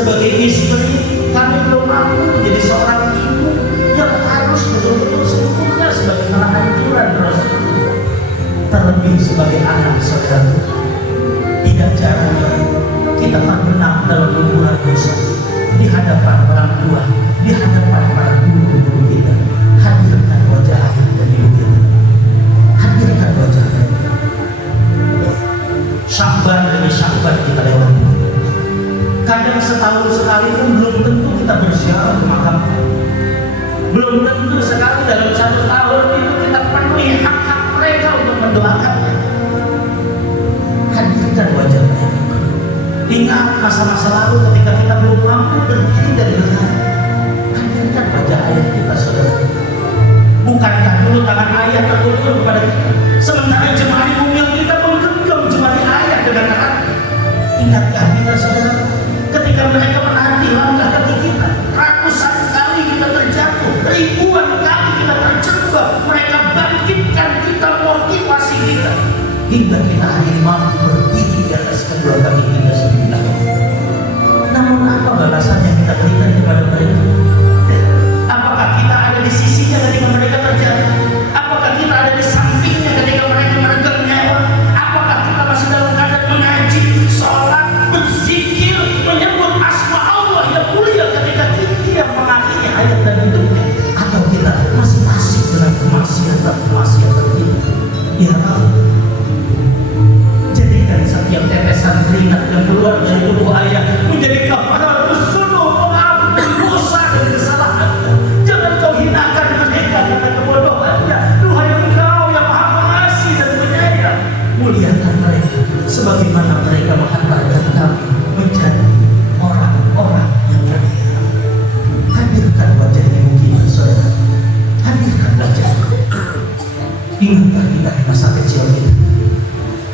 Sebagai istri, kami belum mampu menjadi seorang ibu yang harus betul-betul sempurna sebagaimana anjuran Rasul. Terlebih sebagai anak saudara, tidak jarang kita terbenam dalam lumuran dosa di hadapan orang tua, di hadapan para guru-guru kita. Hadirkan wajah ayah dan ibu kita, hadirkan wajah mereka. Syakban demi syakban kita lewati. Kadang setahun sekali pun belum tentu kita berziarah ke makamnya. Belum tentu sekali dalam satu tahun itu kita penuhi hak-hak mereka untuk mendoakannya. Hadirkan wajah mereka. Ingat masa-masa lalu ketika kita belum mampu berdiri dari belakang. Hadirkan wajah ayah kita, saudara. Bukankah dulu tangan ayah terulur kepada kita, sementara jemari mungil kita menggenggam jemari ayah dengan erat. Ingatkah kita, saudara, ketika mereka menanti langkah kaki kita, ratusan kali kita terjatuh, ribuan kali kita terjebak, mereka bangkitkan kita, motivasi kita, hingga kita hari ini mampu berdiri di atas kedua kaki kita sendiri. Namun apa balasan yang kita berikan kepada mereka? Apakah kita ada di sisinya ketika mereka terjatuh? Apakah kita ada di sampingnya ketika mereka meregang nyawa? Apakah kita masih dalam keadaan mengaji, sholat, berzikir, menyebut asma Allah yang mulia ketika dia mengakhiri hayat dan hidupnya? Atau kita masih asik dengan kemaksiatan kita? Ya Allah, jadikan setiap tetesan keringat yang keluar dari tubuh ayah menjadi kafaratus dzunub, pengampun dosa dan kesalahan. Jangan kau hinakan mereka karena kebodohannya. Tuhan Engkau yang Maha Pengasih dan Penyayang, muliakan mereka sebagaimana mereka menghantarkan kami menjadi orang-orang yang mulia. Hadirkan wajah ibu kita, saudara. Hadirkan wajah. Ingatlah kita di masa kecil kita.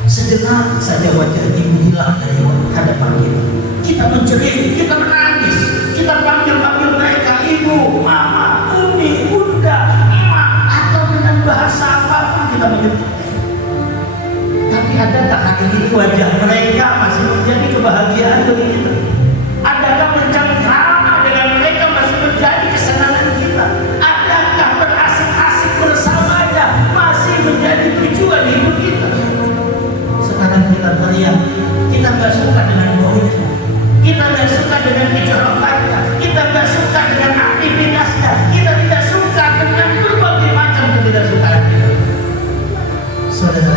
Sejenak saja wajah ibu hilang dari hadapan kita. Kita menjerit, kita menangis, kita panggil-panggil mereka ibu, mama, umi, bunda, emak, atau dengan bahasa apapun kita menyebut. Tapi adakah hari ini wajah mereka masih menjadi kebahagiaan bagi kita? Adakah bercengkrama dengan mereka masih menjadi kesenangan kita? Adakah berasik-asik bersamanya masih menjadi tujuan hidup kita? Sekarang kita teriak, kita nggak suka dengan baunya, kita nggak suka dengan kejorokannya, kita nggak suka dengan aktivitasnya, kita tidak suka dengan berbagai macam ketidaksukaan kita. Saudara,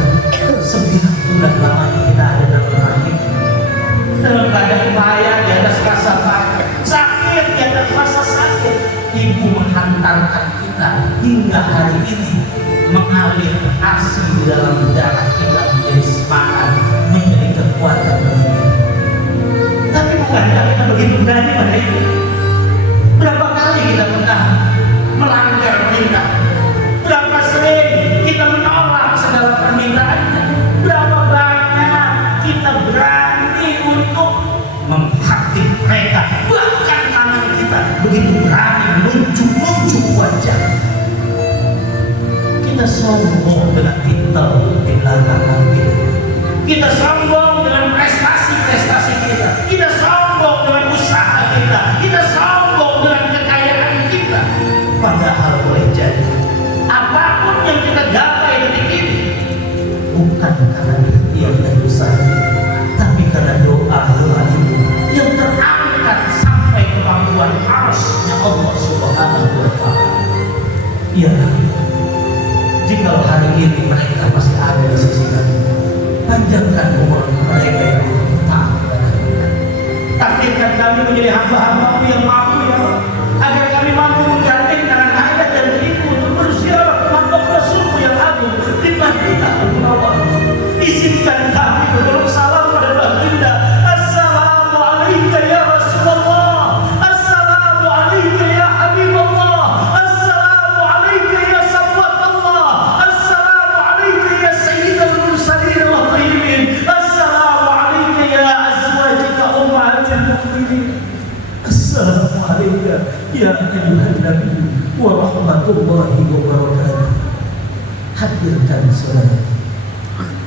9 bulan lamanya kita ada dalam rahim, dalam keadaan bahaya di atas rasa bahaya, sakit di atas rasa sakit. Ibu menghantarkan kita hingga hari ini mengalir ASI di dalam darah kita menjadi semangat, menjadi kekuatan bagi kita. Tapi bukankah kita begitu berani pada itu? Berapa kali kita pernah melanggar perintah? Berapa sering kita menolak segala permintaannya? Berapa banyak kita berani untuk menghakimi mereka? Bahkan tangan kita begitu berani menunjuk wajah. Kita sombong dengan titel di belakang kita. Kita sombong dengan prestasi-prestasi kita. Kita sombong dengan usaha kita. Kita sombong dengan kekayaan kita. Padahal boleh jadi apapun yang kita gapai detik ini bukan karena ikhtiar dan usaha, tapi karena doa ibu yang terangkat sampai ke pangkuan arsy-Nya Allah Subhanahu wa Ta'ala. Ya, jika hari ini mereka masih ada di sisi kami, panjangkan umur mereka yang taat kepada kita. Takdirkan kami menjadi hamba-hamba-Mu yang mampu, ya Allah, agar kami mampu menggandeng tangan ayah dan ibu untuk berziarah ke makam Rasul-Mu yang agung di Madinatul Munawwarah. Izinkan kami bertolak salam pada baginda. Assalamu alayka ya Rasulullah, assalamu alayka ya Habibullah, assalamu alayka ya Safwatullah, assalamu alayka ya Sayyidul Mursalin wa Tayyibin, assalamu alayka ya azwajika ummahatil mu'minin, assalamu alayka ya ayyuhan nabi wa rahmatullahi wa barakatuh. Hadirkan saudara,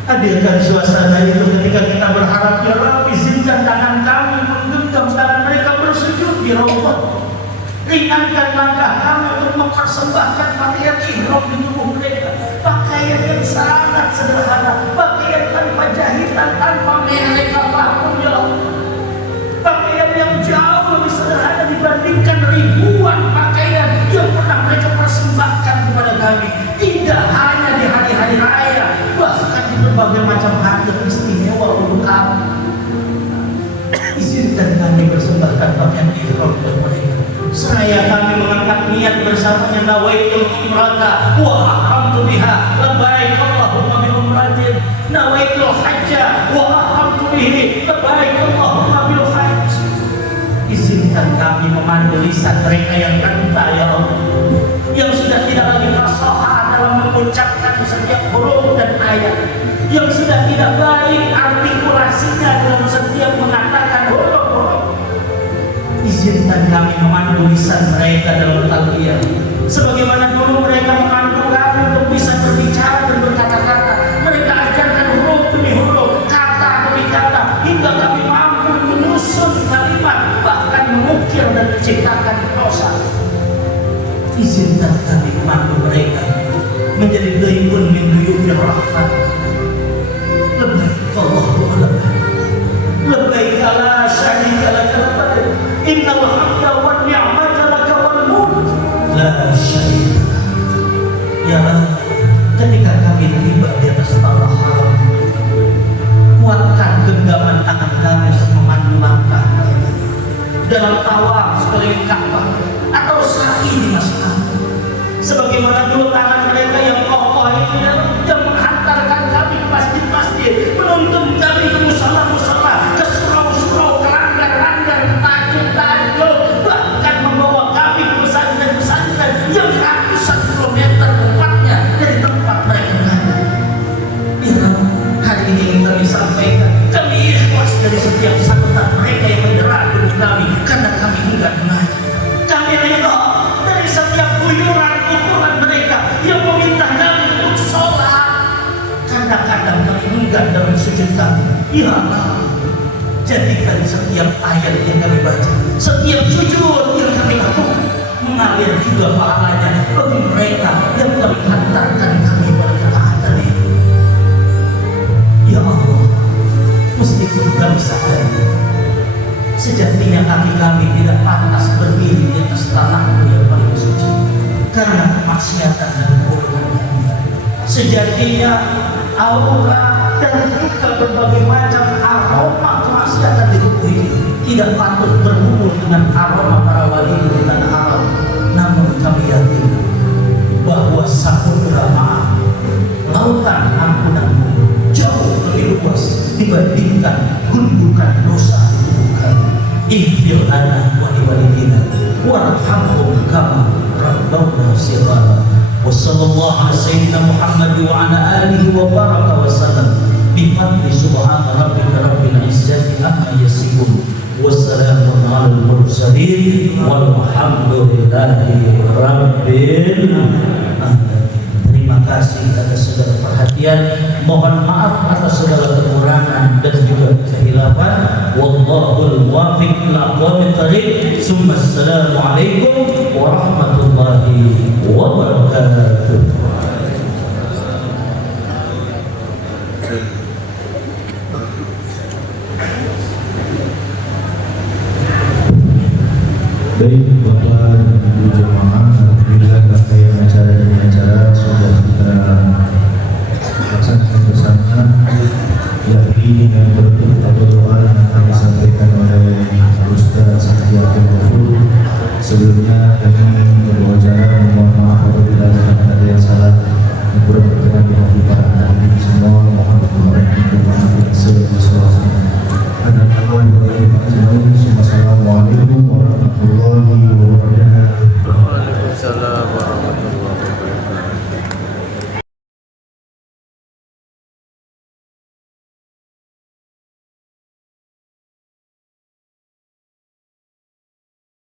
hadirkan suasana itu ketika kita berharap, ya Rabbi, izinkan tangan kami menggenggam tangan mereka ringankan langkah kami untuk mempersembahkan pakaian ihram di tubuh mereka, pakaian yang sangat sederhana, pakaian tanpa jahitan, tanpa merek apapun ya Allah, pakaian yang jauh lebih sederhana dibandingkan ribuan pakaian yang pernah mereka persembahkan kepada kami, tidak hanya di hari-hari raya, bahkan di berbagai macam hari yang istimewa untuk kami. Izinkan kami persembahkan pakaian ihram untuk mereka, seraya kami mengangkat niat bersamanya, nawaitul umrata wa ahramtu biha labbaik Allahumma bil umratin, nawaitul hajja wa ahramtu bihi labbaik Allahumma bil hajj. Izinkan kami memandu lisan mereka yang renta ya Allah, yang sudah tidak lagi fasaha dalam mengucapkan setiap huruf dan ayat, yang sudah tidak baik artikulasinya dalam setiap mengatakan huruf-huruf. Izinkan kami memandu lisan mereka dalam talbiyah, sebagaimana dulu mereka memandu kami untuk bisa berbicara dan berkata-kata. Mereka ajarkan huruf demi huruf, kata demi kata, hingga kami mampu menyusun kalimat, bahkan mengukir dan menciptakan prosa. Izinkan kami memandu mereka menjadi dhaifun min dhuyufir rahmat. Labbaik Allahumma labbaik, labbaik la syarika laka labbaik, innal hamda wan ni'mata laka wal mulk la syarika lak. Ya Allah, ketika kami tiba di atas tanah haram, kuatkan genggaman tangan kami untuk memandu langkah mereka dalam tawaf sekeliling Ka'bah atau sa'i di Masjid, sebagaimana dulu tangan mereka yang kokoh itu yang menghantarkan kami ke masjid-masjid, menuntun kami ke musala-musala, ke surau-surau, ke langgar-langgar, ke tajuk-tajuk, bahkan membawa kami ke pesantren-pesantren yang ratusan kilometer tempatnya dari tempat mereka berada. Ya, hari ini ingin kami sampaikan, kami ikhlas dari setiap sakit mereka yang mendera demi kami karena kami enggan mengaji. Kami rela dari setiap guyuran-guyuran mereka yang meminta kami untuk sholat. Kadang-kadang kami enggan dalam sujud kami. Ya Allah, jadikan setiap ayat yang kami baca, setiap sujud yang kami lakukan, mengalir juga pahalanya bagi mereka yang kami hantarkan kami pada ketaatan ini. Ya Allah, meskipun kami sadar sejatinya kaki kami tidak pantas berdiri di atas tanahmu yang paling suci karena kemaksiatan dan kebodohan. Sejatinya aura dan juga berbagai macam aroma kemaksiatan di tubuh ini tidak patut berkumpul dengan aroma para wali di tanah Arab. Namun kami yakin bahwa samudra maaf, lautan ampunanmu jauh lebih luas dibandingkan gundukan dosa di tubuh kami. Ighfir lana wa liwalidina warhamhum kama rabbawna shighara. Wa sallallahu ala sayyidina Muhammad wa ala alihi wa baraka wa sallam. Bi fadli subhana rabbika rabbil izzati amma yasifun. Wassalamun alal mursalin walhamdulillahi rabbil alamin. Terima kasih atas segala perhatian. Mohon maaf atas segala kekurangan dan juga kehilafan. Wallahul muwaffiq ila aqwamit thariq. Assalamualaikum warahmatullahi wabarakatuh. Baik Bapak dan Ibu jemaah, alhamdulillah rangkaian acara ini sudah kita laksanakan bersama, yakni dengan bentuk atau doa yang akan disampaikan oleh Ustaz Santiago. Sebelumnya kami